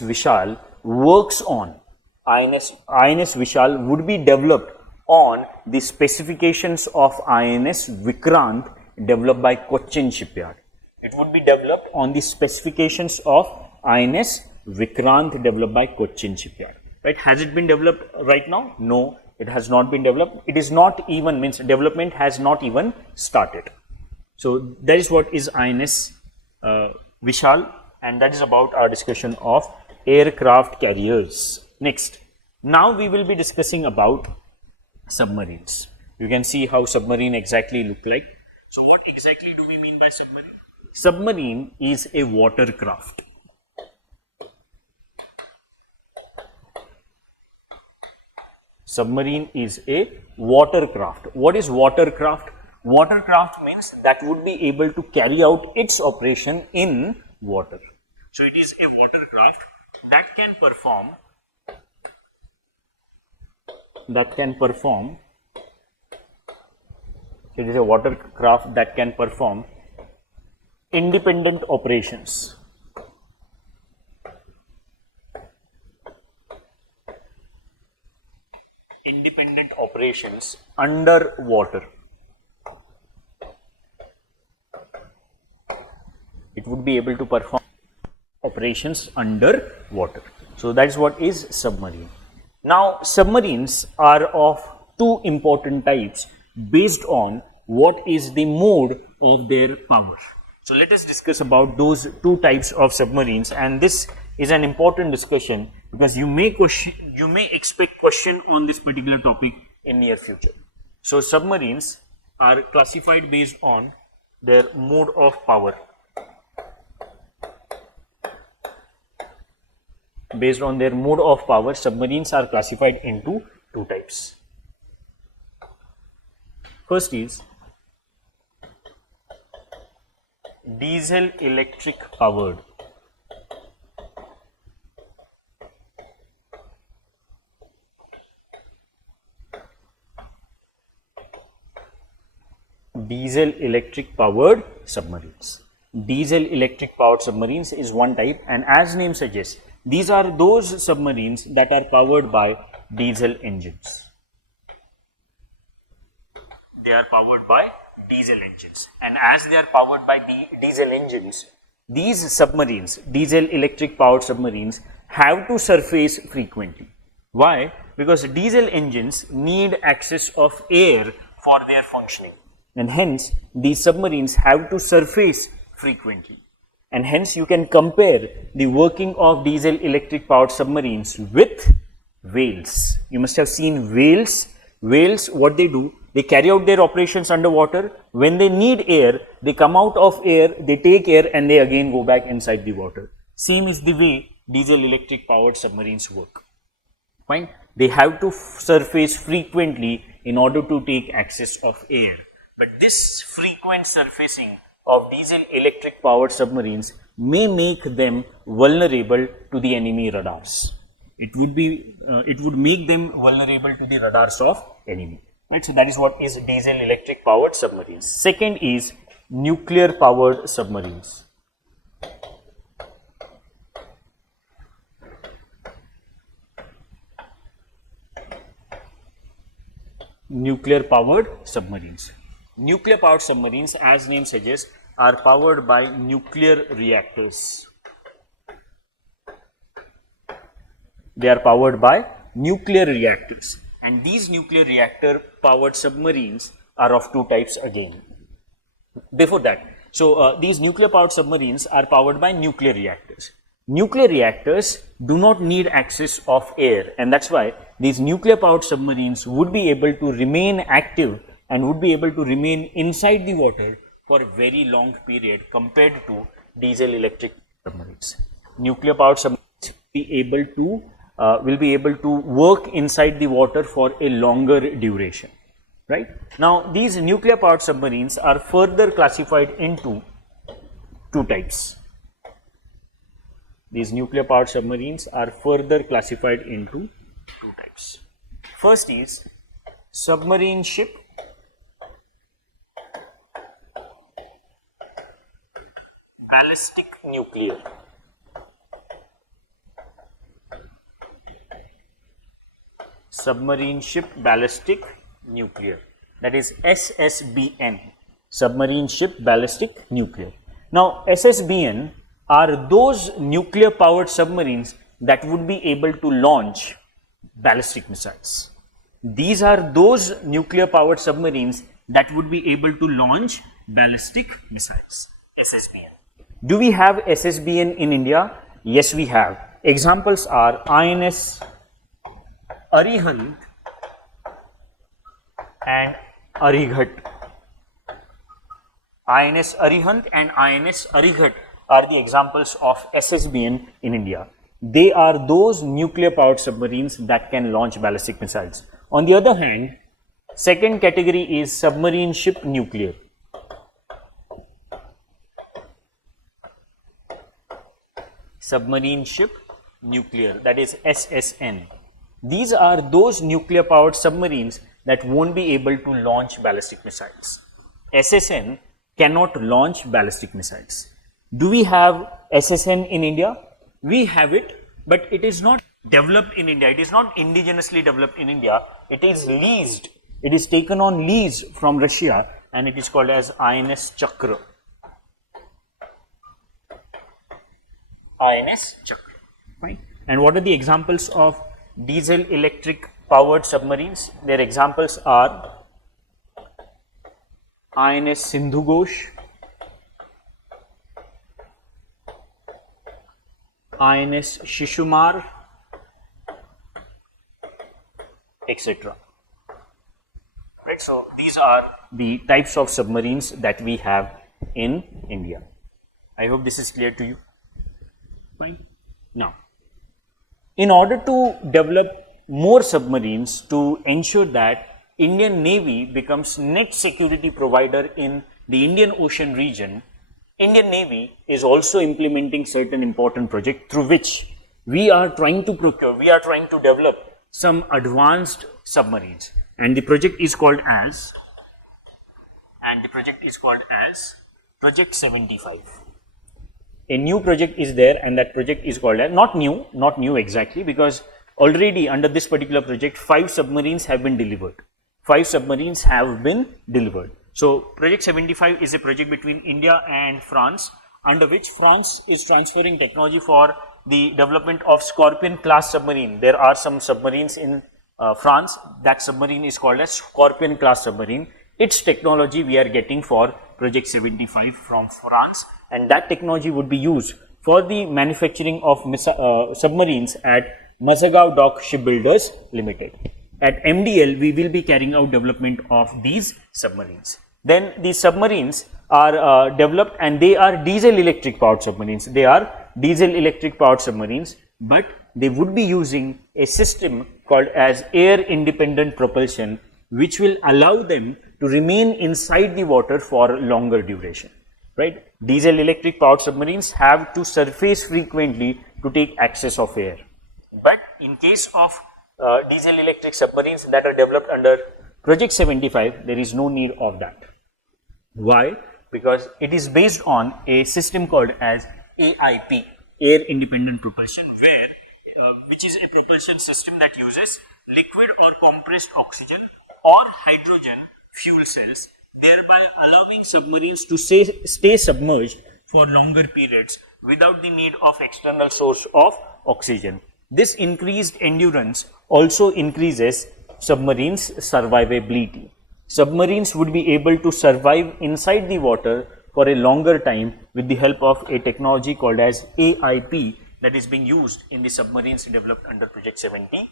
Vishal works on INS Vishal would be developed on the specifications of INS Vikrant developed by Cochin Shipyard. It would be developed on the specifications of INS Vikrant developed by Cochin Shipyard. Right? Has it been developed right now? No, it has not been developed. It is not even, means development has not even started. So that is what is INS Vishal, and that is about our discussion of aircraft carriers. Next, now we will be discussing about submarines. You can see how submarine exactly look like. So what exactly do we mean by submarine? Submarine is a watercraft. Submarine is a watercraft. What is watercraft? Watercraft means that would be able to carry out its operation in water. So it is a watercraft that can perform it is a watercraft that can perform independent operations. Underwater. It would be able to perform operations under water. So that is what is submarine. Now submarines are of two important types based on what is the mode of their power. So let us discuss about those two types of submarines, and this is an important discussion because you may expect question on this particular topic in near future. So submarines are classified based on their mode of power. Based on their mode of power, submarines are classified into two types. First is diesel electric powered. Diesel electric powered submarines. Diesel electric powered submarines is one type, and as name suggests, these are those submarines that are powered by diesel engines. They are powered by diesel engines, and as they are powered by the diesel engines, these submarines, diesel electric powered submarines, have to surface frequently. Why? Because diesel engines need access of air for their functioning, and hence these submarines have to surface frequently. And hence you can compare the working of diesel electric powered submarines with whales. You must have seen whales. Whales, what they do, they carry out their operations underwater. When they need air, they come out of air, they take air, and they again go back inside the water. Same is the way diesel electric powered submarines work. Fine. They have to surface frequently in order to take access of air. But this frequent surfacing of diesel electric powered submarines may make them vulnerable to the enemy radars. It would make them vulnerable to the radars of enemy. Right? So that is what is diesel electric powered submarines. Second is nuclear powered submarines. Nuclear powered submarines. Nuclear powered submarines, as name suggests, are powered by nuclear reactors. They are powered by nuclear reactors, and these nuclear reactor powered submarines are of two types again. Before that, so these nuclear powered submarines are powered by nuclear reactors. Nuclear reactors do not need access of air, and that's why these nuclear powered submarines would be able to remain active and would be able to remain inside the water for a very long period compared to diesel electric submarines. Nuclear powered submarines will be able to work inside the water for a longer duration. Right? Now these nuclear powered submarines are further classified into two types. These nuclear powered submarines are further classified into two types. First is submarine ship ballistic nuclear. Submarine ship ballistic nuclear, that is SSBN, submarine ship ballistic nuclear. Now SSBN are those nuclear powered submarines that would be able to launch ballistic missiles. These are those nuclear powered submarines that would be able to launch ballistic missiles. SSBN. Do we have SSBN in India? Yes, we have. Examples are INS Arihant and Arighat. INS Arihant and INS Arighat are the examples of SSBN in India. They are those nuclear powered submarines that can launch ballistic missiles. On the other hand, second category is submarine ship nuclear. Submarine ship nuclear, that is SSN. These are those nuclear powered submarines that won't be able to launch ballistic missiles. SSN cannot launch ballistic missiles. Do we have SSN in India? We have it, but it is not developed in India. It is not indigenously developed in India. It is leased. It is taken on lease from Russia, and it is called as INS Chakra. INS Chakra. Fine. And what are the examples of diesel electric powered submarines? Their examples are INS Sindhu Ghosh, INS Shishumar, etc. Right, so these are the types of submarines that we have in India. I hope this is clear to you. Fine. Now, in order to develop more submarines to ensure that Indian Navy becomes net security provider in the Indian Ocean region, Indian Navy is also implementing certain important projects through which we are trying to procure, we are trying to develop some advanced submarines, and the project is called as Project 75. A new project is there, and that project is called as, not new exactly, because already under this particular project 5 submarines have been delivered. 5 submarines have been delivered. So Project 75 is a project between India and France, under which France is transferring technology for the development of Scorpion class submarine. There are some submarines in France. That submarine is called as Scorpion class submarine. Its technology we are getting for Project 75 from France, and that technology would be used for the manufacturing of submarines at Mazagaon Dock Shipbuilders Limited. At MDL, we will be carrying out development of these submarines. Then these submarines are developed, and they are diesel electric powered submarines. They are diesel electric powered submarines, but they would be using a system called as air independent propulsion, which will allow them to remain inside the water for longer duration. Right? Diesel electric powered submarines have to surface frequently to take access of air. But in case of diesel electric submarines that are developed under Project 75, there is no need of that. Why? Because it is based on a system called as AIP, air independent propulsion, which is a propulsion system that uses liquid or compressed oxygen or hydrogen fuel cells, thereby allowing submarines to stay submerged for longer periods without the need of external source of oxygen. This increased endurance also increases submarines' survivability. Submarines would be able to survive inside the water for a longer time with the help of a technology called as AIP that is being used in the submarines developed under Project 75.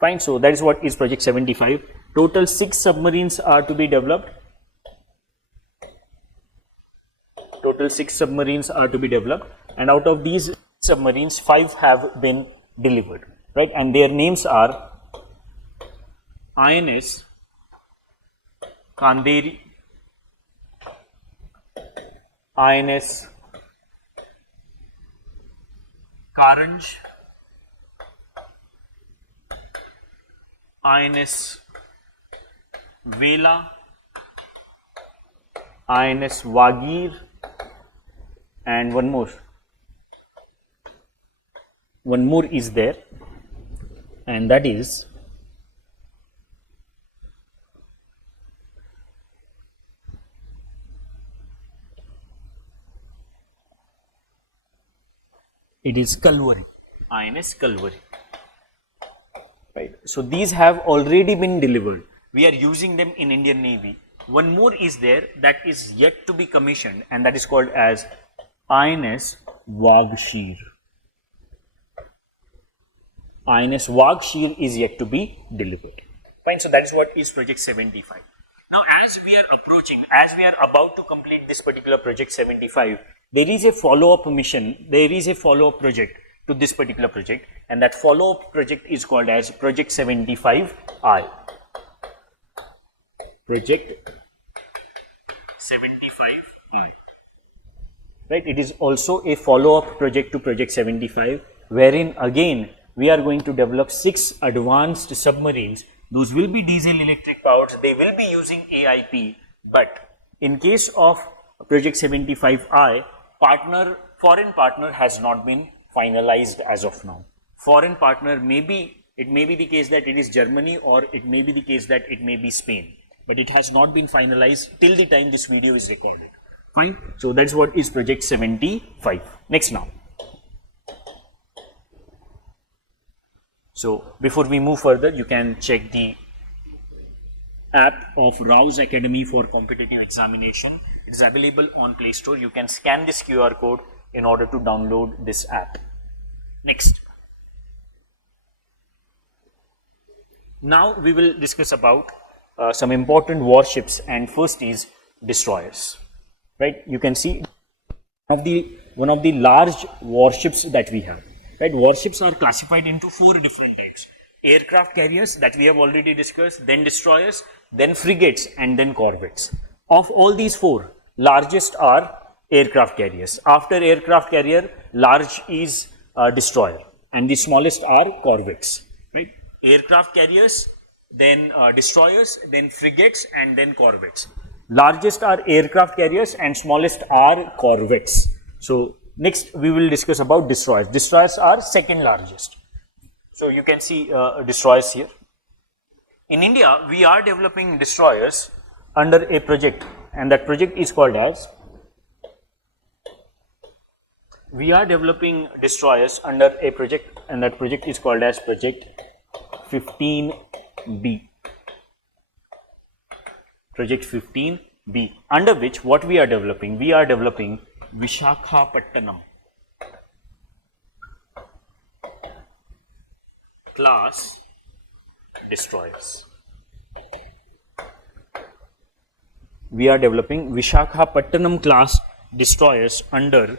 Fine, so that is what is Project 75. Total 6 submarines are to be developed. And out of these submarines, 5 have been delivered, right? And their names are INS Kanderi, INS Karanj, INS Vela, INS Wagir, and one more is there, and that is Kalvari, INS Kalvari. Right. So these have already been delivered. We are using them in Indian Navy. One more is there that is yet to be commissioned, and that is called as INS Wagshir. INS Wagshir is yet to be delivered. Fine, so that is what is Project 75. Now, as we are about to complete this particular Project 75, there is a follow-up mission, there is a follow-up project to this particular project, and that follow-up project is called as Project 75I. Project 75I. Right, it is also a follow-up project to Project 75, wherein again we are going to develop 6 advanced submarines. Those will be diesel electric powered, they will be using AIP, but in case of Project 75I, foreign partner has not been finalized as of now. Foreign partner it may be the case that it is Germany, or it may be the case that it may be Spain, but it has not been finalized till the time this video is recorded. Fine, so that's what is Project 75. Next now, So before we move further, you can check the app of RAO'S Academy for competitive examination. It is available on Play Store. You can scan this QR code in order to download this app. Next. Now we will discuss about some important warships, and first is destroyers. Right? You can see one of the large warships that we have. Right? Warships are classified into 4 different types. Aircraft carriers that we have already discussed, then destroyers, then frigates, and then corvettes. Of all these 4, largest are aircraft carriers. After aircraft carrier, large is destroyer, and the smallest are corvettes. Right? Aircraft carriers, then destroyers, then frigates, and then corvettes. Largest are aircraft carriers and smallest are corvettes. So next we will discuss about destroyers. Destroyers are second largest. So you can see destroyers here. In India, we are developing destroyers under a project, and that project is called as, we are developing destroyers under a project, and that project is called as Project 15B. Project 15B, under which what we are developing? We are developing Visakhapatnam class destroyers. We are developing Visakhapatnam class destroyers under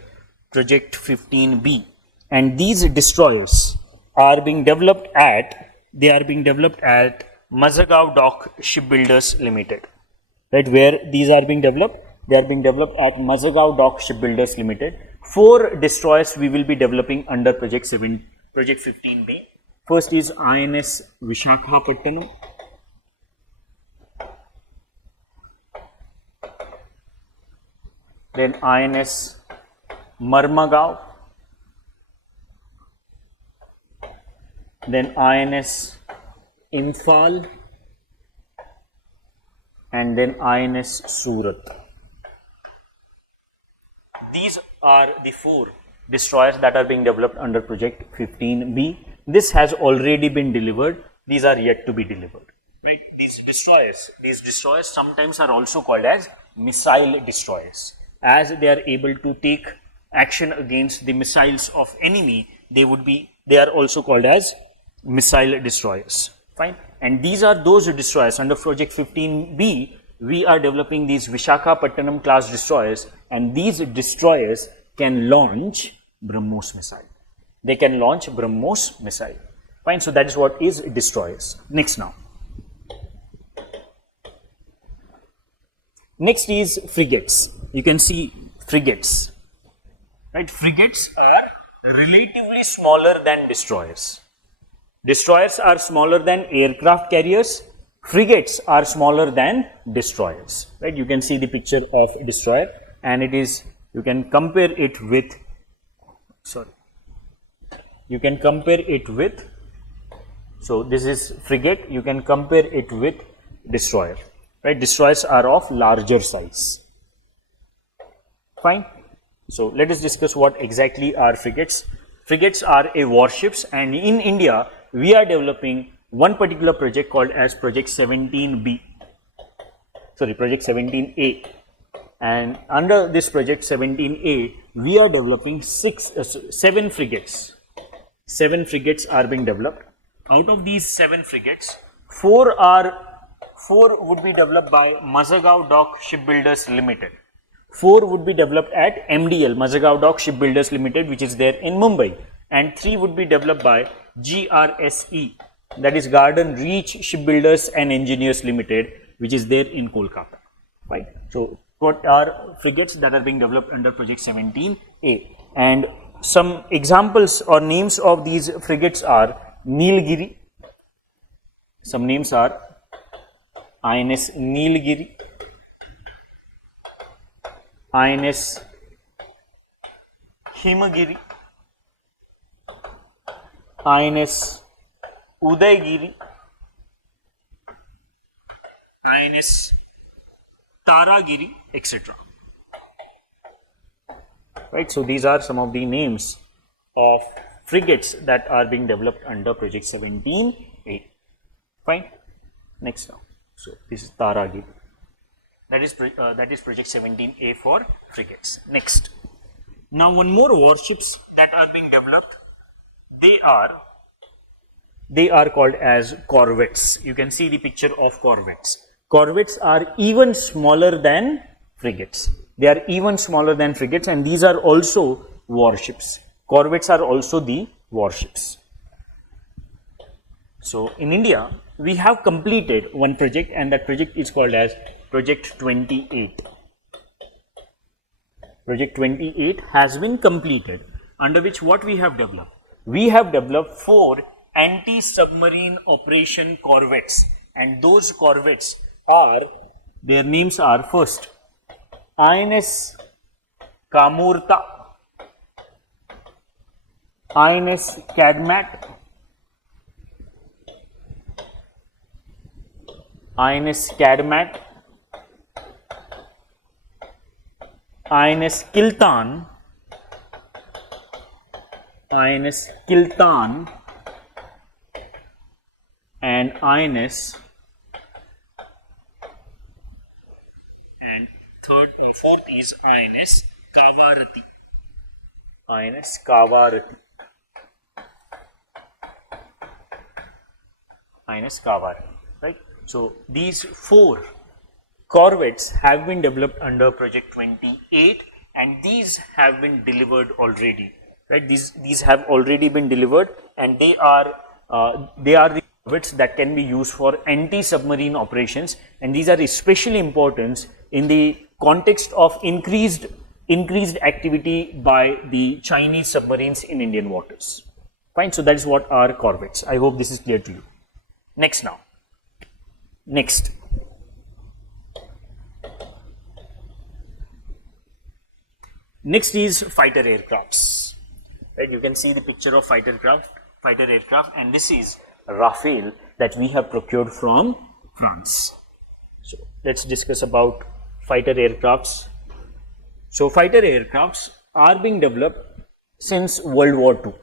Project 15B, and these destroyers are being developed at Mazagaon Dock Shipbuilders Limited. Right, where these are being developed? They are being developed at Mazagaon Dock Shipbuilders Limited. 4 destroyers we will be developing under Project 15B. First is INS Visakhapatnam. Then INS Marmagaon. Then INS Imphal, and then INS Surat. These are the 4 destroyers that are being developed under Project 15B. This has already been delivered. These are yet to be delivered. Right? These destroyers sometimes are also called as missile destroyers, as they are able to take action against the missiles of enemy. They are also called as missile destroyers. Fine. And these are those destroyers under Project 15B. We are developing these Visakhapatnam class destroyers, and these destroyers can launch BrahMos missile. They can launch BrahMos missile. Fine. So that is what is destroyers. Next now. Next is frigates. You can see frigates. Right. Frigates are relatively smaller than destroyers. Destroyers are smaller than aircraft carriers. Frigates are smaller than destroyers. Right? You can see the picture of a destroyer, and it is, you can compare it with, so this is frigate. You can compare it with destroyer. Right? Destroyers are of larger size. Fine. So let us discuss what exactly are frigates. Frigates are a warships, and in India we are developing one particular project called as Project 17A, and under this Project 17A we are developing 7 frigates. 7 frigates are being developed. Out of these 7 frigates, 4 would be developed by Mazagaon Dock Shipbuilders Limited. 4 would be developed at MDL, Mazagaon Dock Shipbuilders Limited, which is there in Mumbai, and 3 would be developed by GRSE, that is Garden Reach Shipbuilders and Engineers Limited, which is there in Kolkata. Right? So what are frigates that are being developed under Project 17A? And some examples or names of these frigates are Nilgiri. Some names are INS Nilgiri, INS Himagiri, INS Udaygiri, INS Taragiri, etc. Right, so these are some of the names of frigates that are being developed under Project 17A. Fine. Next now. So this is Taragi. That is Project 17A for frigates. Next. Now one more warships that are being developed. They are called as corvettes. You can see the picture of corvettes. Corvettes are even smaller than frigates. They are even smaller than frigates, and these are also warships. Corvettes are also the warships. So in India, we have completed one project, and that project is called as Project 28. Project 28 has been completed, under which what we have developed? We have developed 4 anti-submarine operation corvettes, and those corvettes are, their names are first INS Kamurta, INS Cadmat, INS Cadmat, INS Kiltan, INS Kiltan, and INS, and fourth is INS Kavarati. INS Kavarati. INS Kavarati. Right. So these 4 corvettes have been developed under Project 28, and these have been delivered already. Right. These have already been delivered, and they are the corvettes that can be used for anti-submarine operations, and these are especially important in the context of increased activity by the Chinese submarines in Indian waters. Fine. So that is what are corvettes. I hope this is clear to you. Next now. Next. Next is fighter aircrafts. Right. You can see the picture of fighter aircraft, and this is Rafale that we have procured from France. So let's discuss about fighter aircrafts. So fighter aircrafts are being developed since World War II,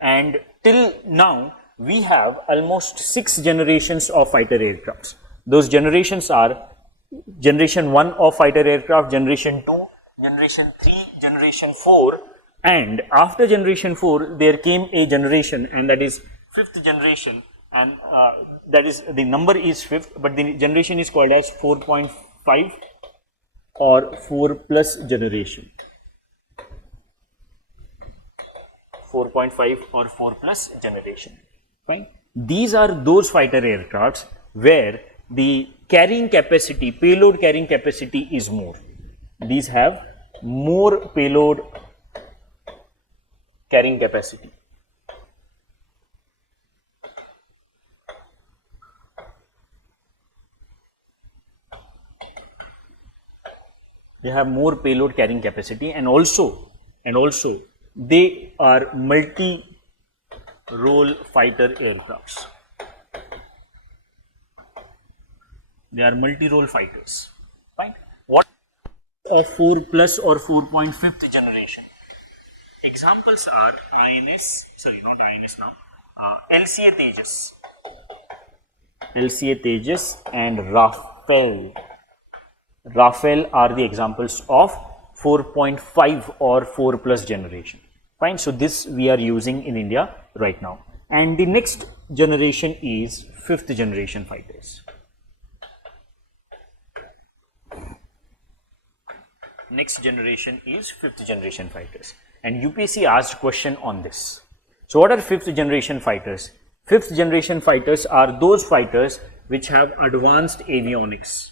and till now we have almost 6 generations of fighter aircrafts. Those generations are generation 1 of fighter aircraft, generation 2, generation 3, generation 4, and after generation 4 there came a generation, and that is 5th generation, and that is, the number is 5th, but the generation is called as 4.5 or 4 plus generation. 4.5 or 4 plus generation. Fine. These are those fighter aircrafts where the carrying capacity, payload carrying capacity is more. These have more payload carrying capacity. They have more payload carrying capacity, and also they are multi-role fighter aircrafts. They are multi-role fighters. Fine. What of 4 plus or 4.5th generation? Examples are LCA Tejas. LCA Tejas and Rafale. Rafale are the examples of 4.5 or 4 plus generation. Fine. So this we are using in India right now. And the next generation is 5th generation fighters. Next generation is 5th generation fighters. And UPSC asked question on this. So what are 5th generation fighters? 5th generation fighters are those fighters which have advanced avionics.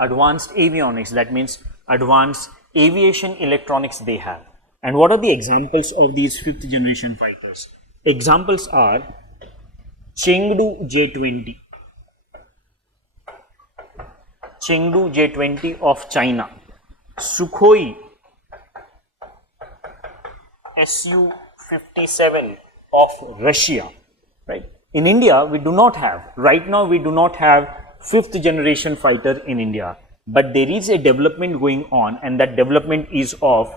Advanced avionics, that means advanced aviation electronics they have. And what are the examples of these 5th generation fighters? Examples are Chengdu J-20, Chengdu J-20 of China, Sukhoi Su-57 of Russia, right? In India, we do not have, right now we do not have 5th generation fighter in India. but there is a development going on, and that development is of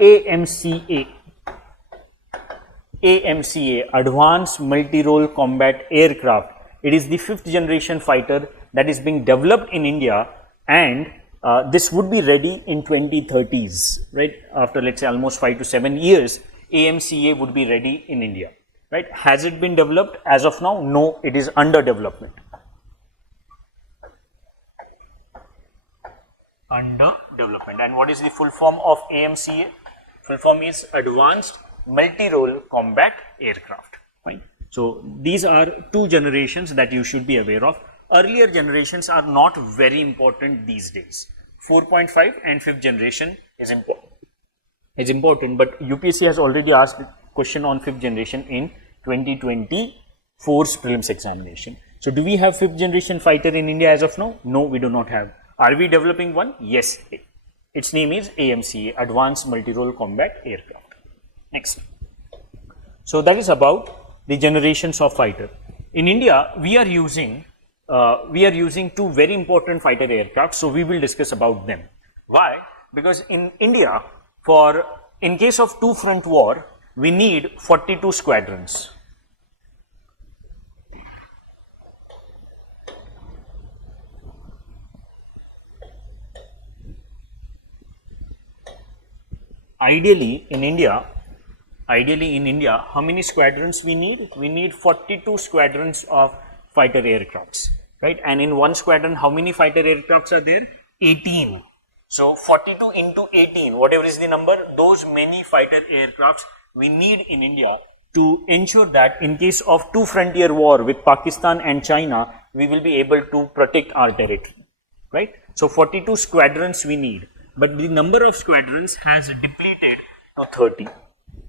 AMCA. AMCA, Advanced Multi-Role Combat Aircraft. It is the 5th generation fighter that is being developed in India, and this would be ready in 2030s, right? After, let's say, almost 5 to 7 years, AMCA would be ready in India, right? Has it been developed as of now? No, it is under development. Under development. And what is the full form of AMCA? Full form is Advanced Multi-Role Combat Aircraft. Fine. So these are two generations that you should be aware of. Earlier generations are not very important these days. 4.5 and 5th generation is important. It's important, but UPSC has already asked a question on 5th generation in 2024's prelims examination. So do we have 5th generation fighter in India as of now? No, we do not have. Are we developing one? Yes. Its name is AMCA, Advanced Multi-Role Combat Aircraft. Next. So that is about the generations of fighter. In India, we are using two very important fighter aircraft, so we will discuss about them. Why? Because in India, in case of two-front war, we need 42 squadrons. Ideally in India, how many squadrons we need? We need 42 squadrons of fighter aircrafts, right? And in one squadron, how many fighter aircrafts are there? 18. So 42 into 18, whatever is the number, those many fighter aircrafts we need in India to ensure that in case of two-frontier war with Pakistan and China, we will be able to protect our territory, right? So 42 squadrons we need, but the number of squadrons has depleted to 30.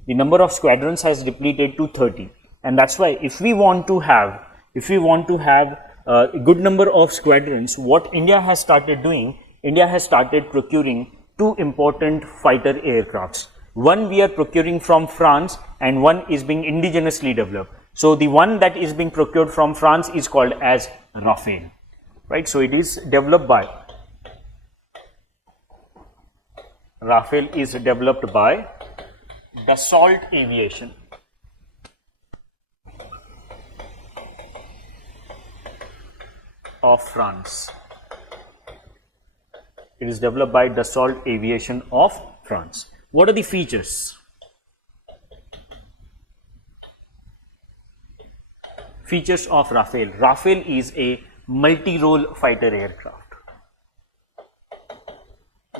The number of squadrons has depleted to 30, and that's why if we want to have a good number of squadrons, what India has started doing, India has started procuring two important fighter aircrafts. One we are procuring from France and one is being indigenously developed. So the one that is being procured from France is called as Rafale, right? So it is developed by Rafale is developed by Dassault Aviation. Of France. It is developed by Dassault Aviation of France. What are the features? Features of Rafale. Rafale is a multi-role fighter aircraft.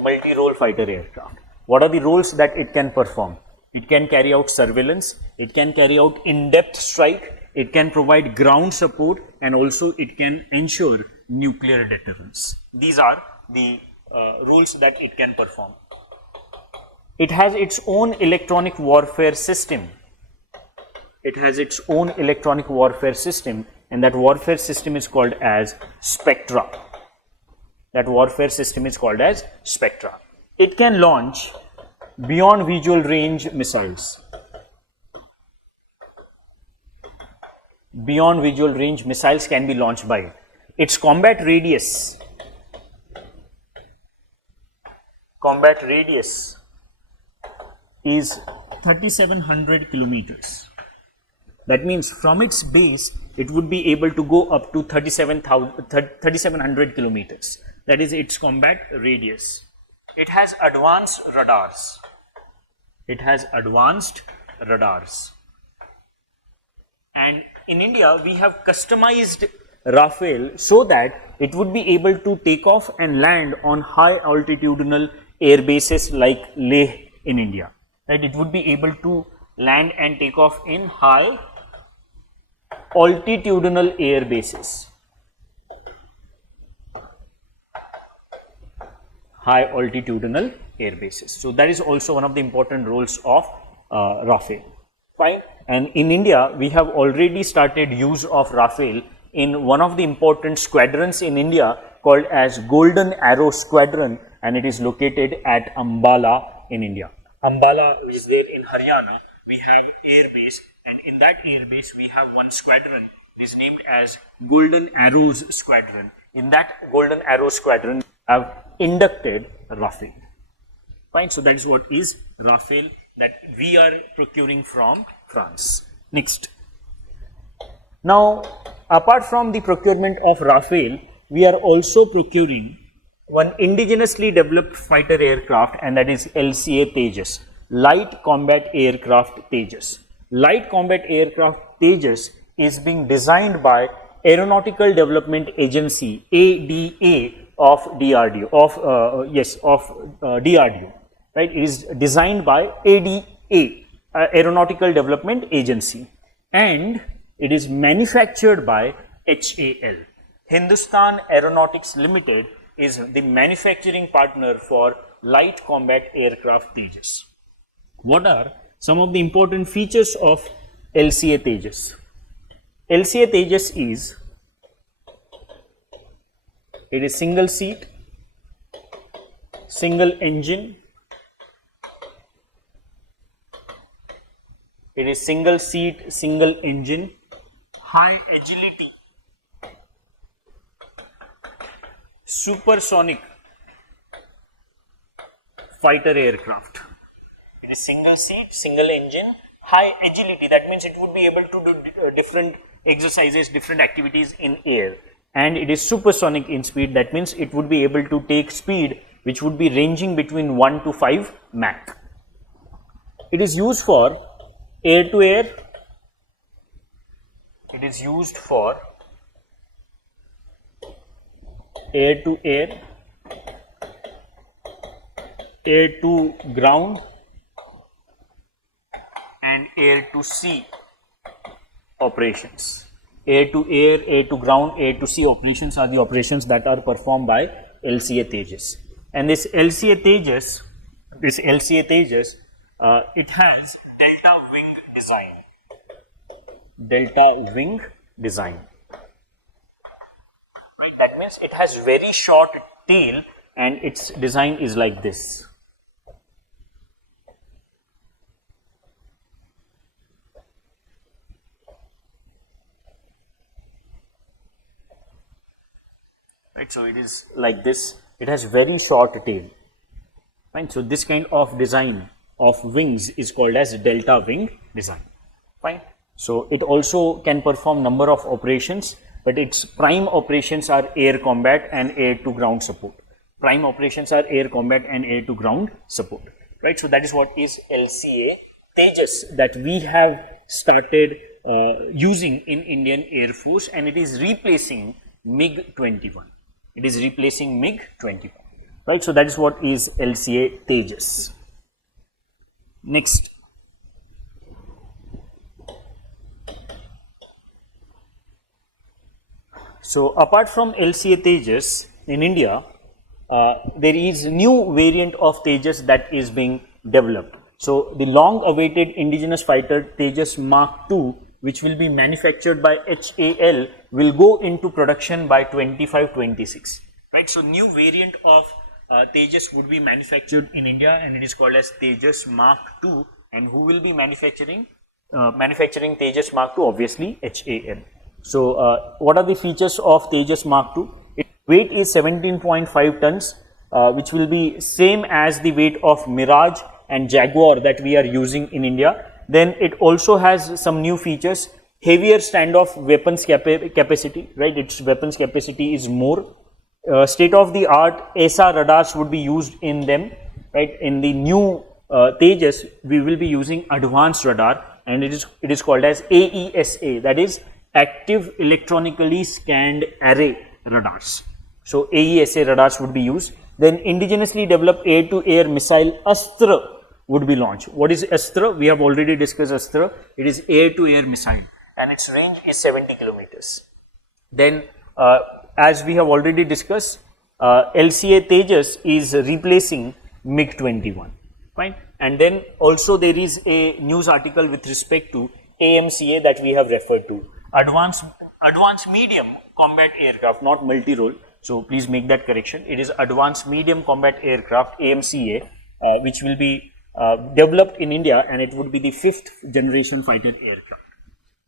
Multi-role fighter aircraft. What are the roles that it can perform? It can carry out surveillance, it can carry out in-depth strike, it can provide ground support, and also it can ensure nuclear deterrence. These are the roles that it can perform. It has its own electronic warfare system. It has its own electronic warfare system, and that warfare system is called as Spectra. That warfare system is called as Spectra. It can launch beyond visual range missiles. Beyond visual range missiles can be launched by it. Its combat radius is 3700 kilometers. That means from its base, it would be able to go up to 3700 kilometers. That is its combat radius. It has advanced radars. And in India, we have customized Rafale so that it would be able to take off and land on high altitudinal air bases like Leh in India. Right? It would be able to land and take off in high altitudinal air bases. High altitudinal air bases. So that is also one of the important roles of Rafale. Fine. And in India, we have already started use of Rafale in one of the important squadrons in India called as Golden Arrow Squadron, and it is located at Ambala in India. Ambala is there in Haryana. We have air base, and in that air base we have one squadron. It is named as Golden Arrows Squadron, In that Golden Arrow Squadron have inducted Rafale. Fine, so that is what is Rafale that we are procuring from France. Next. Now, apart from the procurement of Rafale, we are also procuring one indigenously developed fighter aircraft, and that is LCA Tejas, Light Combat Aircraft Tejas. Light Combat Aircraft Tejas is being designed by Aeronautical Development Agency ADA of DRDO DRDO, right? It is designed by ADA Aeronautical Development Agency, and it is manufactured by HAL. Hindustan Aeronautics Limited is the manufacturing partner for Light Combat Aircraft Tejas. What are some of the important features of LCA Tejas? LCA Tejas is, it is single seat, single engine, it is single seat, single engine, high agility, supersonic fighter aircraft. It is single seat, single engine, high agility. That means it would be able to do different exercises, different activities in air. And it is supersonic in speed. That means it would be able to take speed which would be ranging between 1 to 5 Mach. It is used for air to air. It is used for air to air, air to ground, and air to sea operations. Air to air, air to ground, air to sea operations are the operations that are performed by LCA Tejas. And this LCA Tejas, it has delta wing design. Delta wing design. Right? That means it has very short tail and its design is like this. Right, so it is like this. It has very short tail. Right, so this kind of design of wings is called as delta wing design. Fine. So it also can perform number of operations, but its prime operations are air combat and air to ground support. Prime operations are air combat and air to ground support. Right. So that is what is LCA Tejas that we have started using in Indian Air Force, and it is replacing MiG-21. It is replacing MiG-21. Right. So that is what is LCA Tejas. Next. So apart from LCA Tejas in India, there is new variant of Tejas that is being developed. So the long awaited indigenous fighter Tejas Mark II, which will be manufactured by HAL, will go into production by 25-26. Right. So new variant of Tejas would be manufactured in India, and it is called as Tejas Mark II. And who will be manufacturing Tejas Mark II? Obviously HAL. So what are the features of Tejas Mark II? Its weight is 17.5 tons, which will be same as the weight of Mirage and Jaguar that we are using in India. Then it also has some new features: heavier standoff weapons capacity, right? Its weapons capacity is more. State-of-the-art ESA radars would be used in them, right? In the new Tejas, we will be using advanced radar, and it is called as AESA, that is Active Electronically Scanned Array radars. So AESA radars would be used. Then indigenously developed air-to-air missile Astra would be launched. What is Astra? We have already discussed Astra. It is air-to-air missile, and its range is 70 kilometers. Then as we have already discussed, LCA Tejas is replacing MiG-21. Fine. And then also there is a news article with respect to AMCA that we have referred to. Advanced Medium Combat Aircraft, not multi-role. So please make that correction. It is Advanced Medium Combat Aircraft, AMCA, which will be developed in India, and it would be the 5th generation fighter aircraft.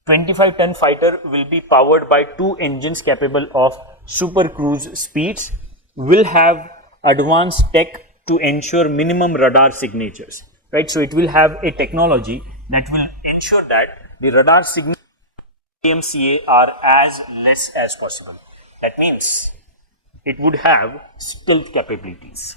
25-ton fighter will be powered by 2 engines capable of super cruise speeds, will have advanced tech to ensure minimum radar signatures, right? So it will have a technology that will ensure that the radar signatures AMCA are as less as possible. That means it would have stealth capabilities.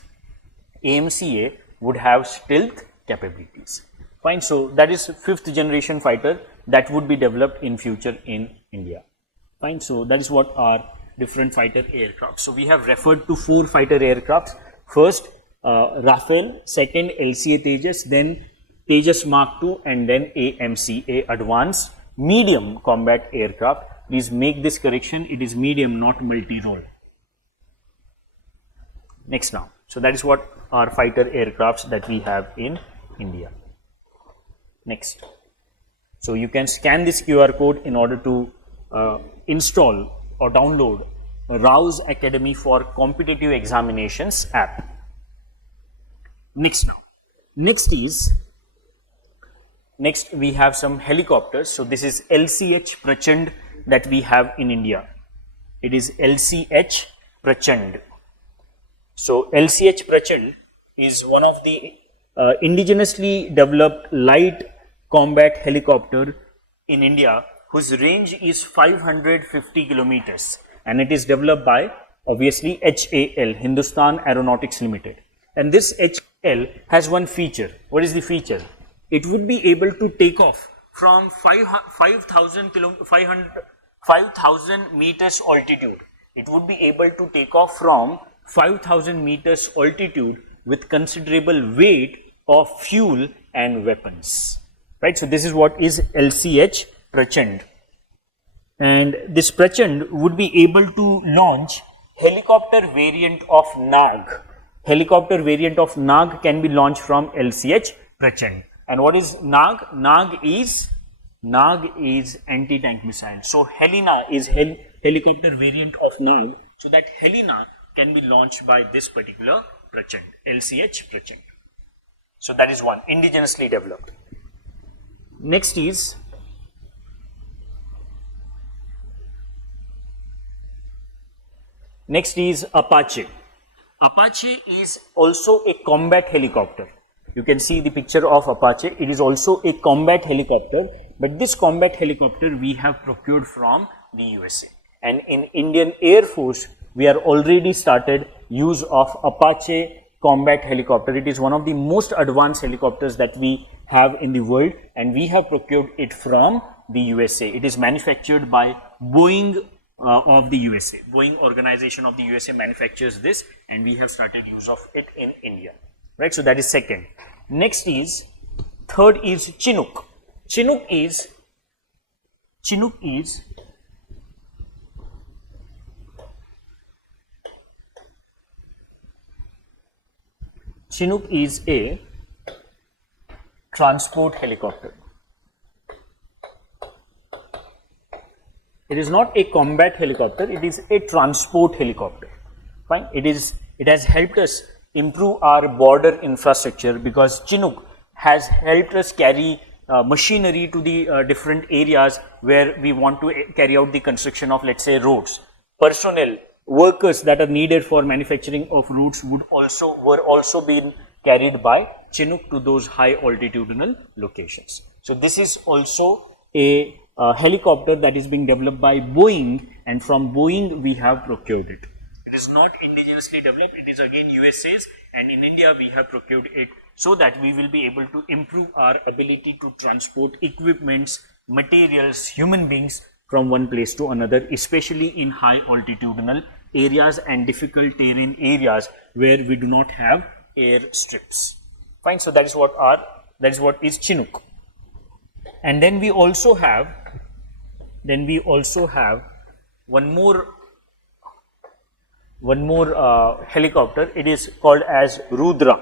AMCA would have stealth capabilities. Fine. So that is 5th generation fighter that would be developed in future in India. Fine. So that is what are different fighter aircraft. So we have referred to 4 fighter aircrafts. First Rafale, second LCA Tejas, then Tejas Mark II, and then AMCA Advanced Medium Combat Aircraft. Please make this correction. It is medium, not multi-role. Next now. So that is what are fighter aircrafts that we have in India. Next. So you can scan this QR code in order to install or download RAO'S Academy for Competitive Examinations app. Next now. Next we have some helicopters. So this is LCH Prachand that we have in India. It is LCH Prachand. So LCH Prachand is one of the indigenously developed light combat helicopter in India whose range is 550 kilometers, and it is developed by obviously HAL, Hindustan Aeronautics Limited. And this HAL has one feature. What is the feature? It would be able to take off from 5,000 meters altitude. It would be able to take off from 5,000 meters altitude with considerable weight of fuel and weapons. Right. So this is what is LCH Prachand. And this Prachand would be able to launch helicopter variant of NAG. Helicopter variant of NAG can be launched from LCH Prachand. And what is NAG? NAG is anti-tank missile. So Helena is helicopter variant of NAG. So that Helena can be launched by this particular Prachand, LCH Prachand. So that is one, indigenously developed. Next is Apache. Apache is also a combat helicopter. You can see the picture of Apache. It is also a combat helicopter, but this combat helicopter we have procured from the USA. And in Indian Air Force, we are already started use of Apache combat helicopter. It is one of the most advanced helicopters that we have in the world, and we have procured it from the USA. It is manufactured by Boeing of the USA. Boeing organization of the USA manufactures this, and we have started use of it in India. Right, so that is second. Third is Chinook. Chinook is a transport helicopter. It is not a combat helicopter, it is a transport helicopter. Fine. It has helped us improve our border infrastructure, because Chinook has helped us carry machinery to the different areas where we want to carry out the construction of, let's say, roads. Personnel, workers that are needed for manufacturing of roads were also being carried by Chinook to those high altitudinal locations. So this is also a helicopter that is being developed by Boeing, and from Boeing we have procured it. It is not indigenously developed, it is again USA's, and in India we have procured it so that we will be able to improve our ability to transport equipments, materials, human beings from one place to another, especially in high altitudinal areas and difficult terrain areas where we do not have air strips. Fine. So that is what is Chinook. And then we also have one more helicopter. It is called as Rudra.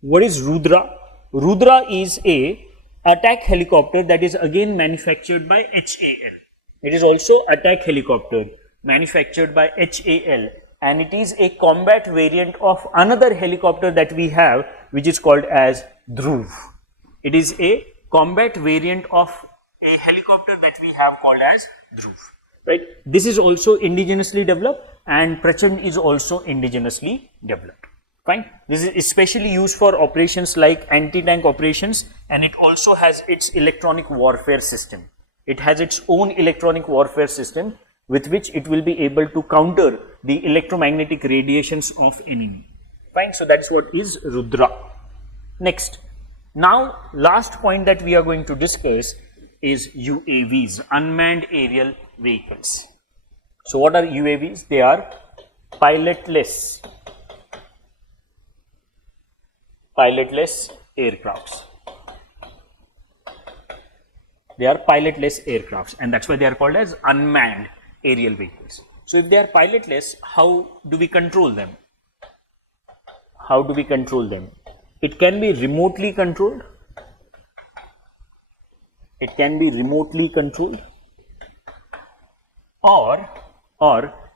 What is Rudra? Rudra is a attack helicopter that is again manufactured by HAL. It is also attack helicopter manufactured by HAL, and it is a combat variant of another helicopter that we have, which is called as Dhruv. It is a combat variant of a helicopter that we have called as Dhruv. Right? This is also indigenously developed, and Prachand is also indigenously developed. Fine. This is especially used for operations like anti-tank operations, and it also has its electronic warfare system. It has its own electronic warfare system with which it will be able to counter the electromagnetic radiations of enemy. Fine. So that's what is Rudra. Next. Now, last point that we are going to discuss is UAVs, unmanned aerial vehicles. So what are UAVs? They are pilotless aircrafts. They are pilotless aircrafts, and that's why they are called as unmanned aerial vehicles. So if they are pilotless, how do we control them? How do we control them? It can be remotely controlled. It can be remotely controlled, or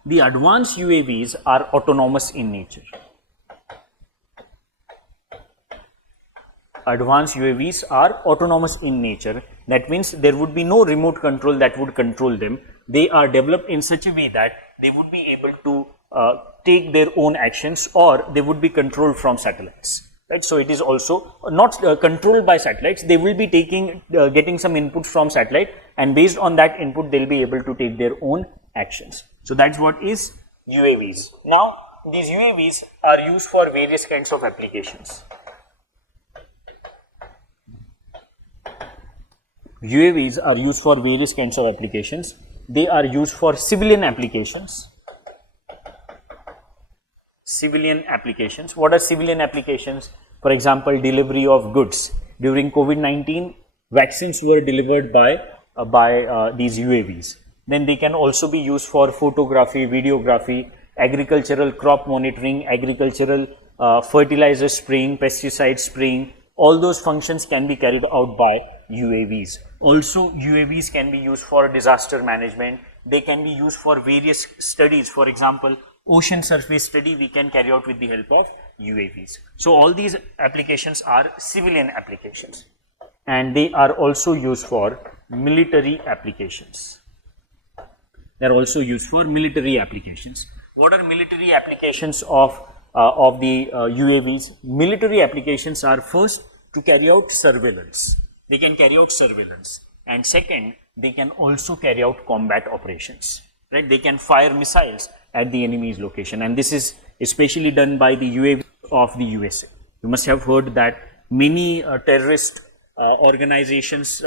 the advanced UAVs are autonomous in nature. Advanced UAVs are autonomous in nature. That means there would be no remote control that would control them. They are developed in such a way that they would be able to take their own actions, or they would be controlled from satellites. Right? So it is also not controlled by satellites. They will be getting some input from satellite, and based on that input, they'll be able to take their own actions. So that's what is UAVs. Now, these UAVs are used for various kinds of applications. UAVs are used for various kinds of applications. They are used for civilian applications. Civilian applications. What are civilian applications? For example, delivery of goods. During COVID-19, vaccines were delivered by these UAVs. Then they can also be used for photography, videography, agricultural crop monitoring, agricultural fertilizer spraying, pesticide spraying. All those functions can be carried out by UAVs. Also, UAVs can be used for disaster management. They can be used for various studies. For example, ocean surface study we can carry out with the help of UAVs. So all these applications are civilian applications, and they are also used for military applications. They are also used for military applications. What are military applications of the UAVs? Military applications are, first, to carry out surveillance. They can carry out surveillance, and second, they can also carry out combat operations. Right? They can fire missiles at the enemy's location, and this is especially done by the UAV of the USA. You must have heard that many terrorist organizations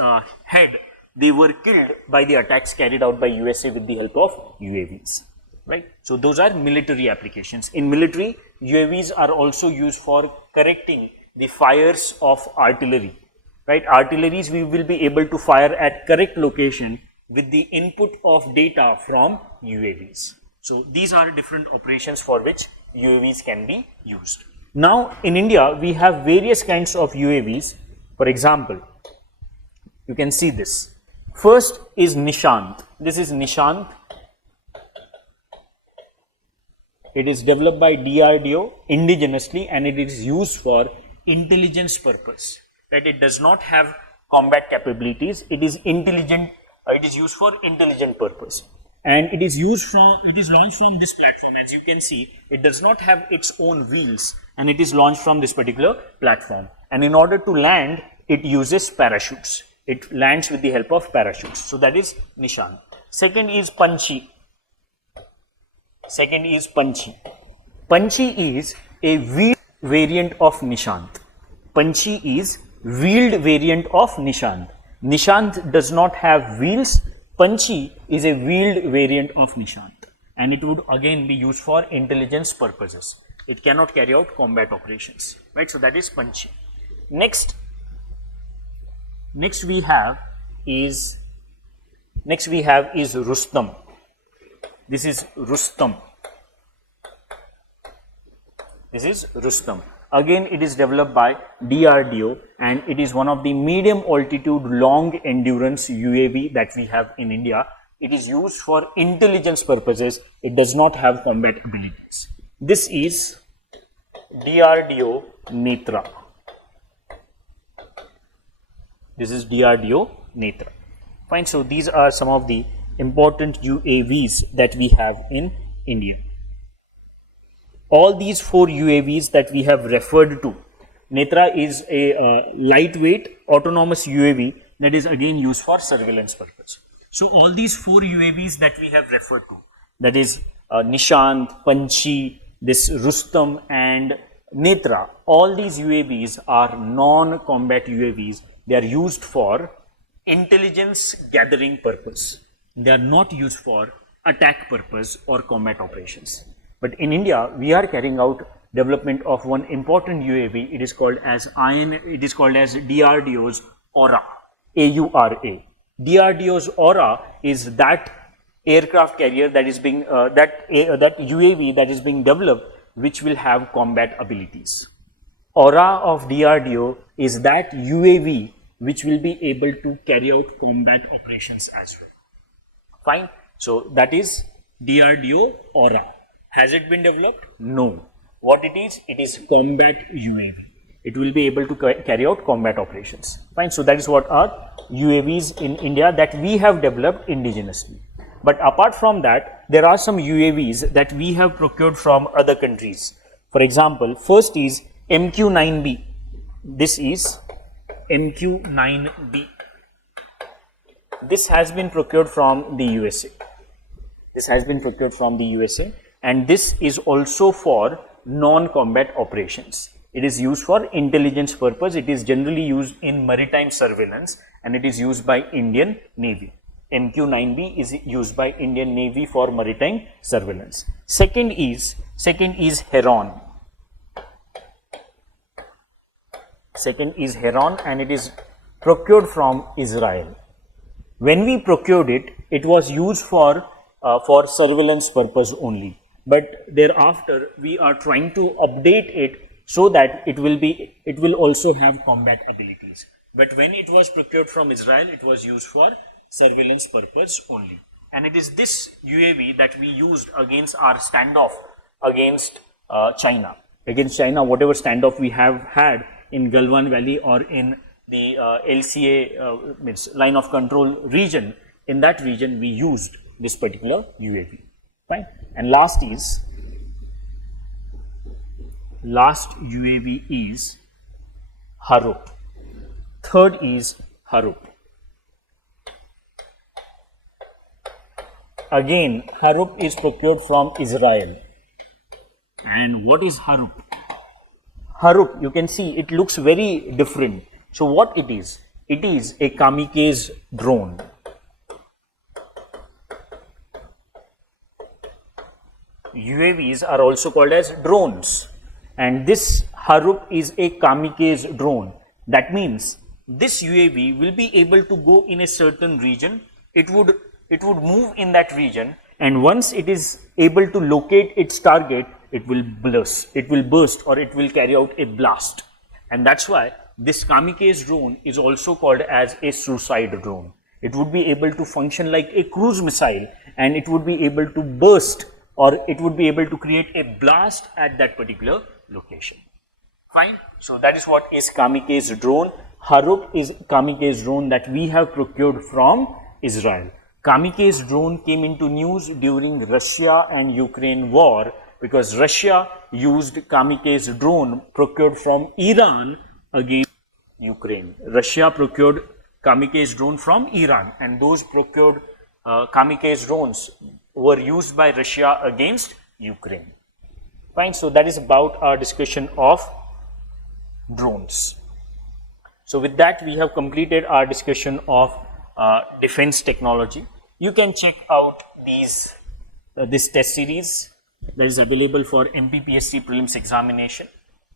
they were killed by the attacks carried out by USA with the help of UAVs. Right? So those are military applications. In military, UAVs are also used for correcting the fires of artillery. Right? Artilleries we will be able to fire at correct location with the input of data from UAVs. So these are different operations for which UAVs can be used. Now in India, we have various kinds of UAVs. For example, you can see this. First is Nishant. This is Nishant. It is developed by DRDO indigenously, and it is used for intelligence purpose. That it does not have combat capabilities. It is intelligent. It is used for intelligent purpose, and it is launched from this platform. As you can see, it does not have its own wheels, and it is launched from this particular platform. And in order to land, it uses parachutes. It lands with the help of parachutes. So that is Nishant. Second is Panchi. Panchi is a wheeled variant of Nishant. Panchi is wheeled variant of Nishant. Nishant does not have wheels. Panchi is a wheeled variant of Nishant, and it would again be used for intelligence purposes. It cannot carry out combat operations. Right? So that is Panchi. Next we have is Rustam. This is Rustam. Again, it is developed by DRDO, and it is one of the medium altitude long endurance UAV that we have in India. It is used for intelligence purposes. It does not have combat abilities. This is DRDO Netra. Fine. So these are some of the important UAVs that we have in India. All these 4 UAVs that we have referred to, Netra is a lightweight autonomous UAV that is again used for surveillance purpose. So all these 4 UAVs that we have referred to, that is Nishant, Panchi, this Rustam and Netra, all these UAVs are non-combat UAVs. They are used for intelligence gathering purpose. They are not used for attack purpose or combat operations. But in India, we are carrying out development of one important UAV. It is called as DRDO's AURA, AURA. DRDO's AURA is that aircraft carrier that is being that UAV that is being developed, which will have combat abilities. AURA of DRDO is that UAV which will be able to carry out combat operations as well. Fine. So that is DRDO AURA. Has it been developed? No. What it is combat UAV. It will be able to carry out combat operations. Fine. So that is what are UAVs in India that we have developed indigenously. But apart from that, there are some UAVs that we have procured from other countries. For example, first is MQ-9B. This is MQ-9B. This has been procured from the USA. This has been procured from the USA, and this is also for non-combat operations. It is used for intelligence purpose. It is generally used in maritime surveillance, and it is used by Indian Navy. MQ-9B is used by Indian Navy for maritime surveillance. Second is Heron. Second is Heron, and it is procured from Israel. When we procured it, it was used for surveillance purpose only. But thereafter, we are trying to update it so that it will also have combat abilities. But when it was procured from Israel, it was used for surveillance purpose only. And it is this UAV that we used against our standoff against China. Against China, whatever standoff we have had in Galwan Valley or in the LCA means line of control region, in that region we used this particular UAV. Fine. And last UAV is Harup. Third is Harup. Again, Harup is procured from Israel. And what is Harup? Harup, you can see it looks very different. So what it is? It is a kamikaze drone. UAVs are also called as drones, and this Harup is a kamikaze drone. That means this UAV will be able to go in a certain region. It would move in that region, and once it is able to locate its target, it will burst or it will carry out a blast. And that's why this kamikaze drone is also called as a suicide drone. It would be able to function like a cruise missile, and it would be able to burst or it would be able to create a blast at that particular location. Fine. So that is what is kamikaze drone. Harup is kamikaze drone that we have procured from Israel. Kamikaze drone came into news during Russia and Ukraine war, because Russia used kamikaze drone procured from Iran against Ukraine. Russia procured kamikaze drone from Iran, and those procured kamikaze drones were used by Russia against Ukraine. Fine. So that is about our discussion of drones. So with that, we have completed our discussion of defense technology. You can check out this test series that is available for MPPSC Prelims examination.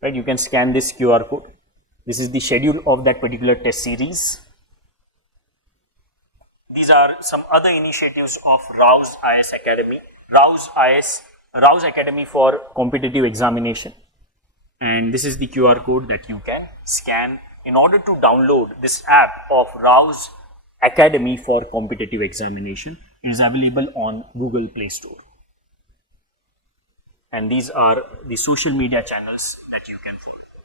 Right? You can scan this QR code. This is the schedule of that particular test series. These are some other initiatives of RAO'S IS Academy. RAO'S Academy for competitive examination. And this is the QR code that you can scan in order to download this app of RAO'S Academy for competitive examination. It is available on Google Play Store. And these are the social media channels that you can follow.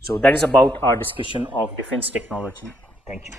So that is about our discussion of defense technology. Thank you.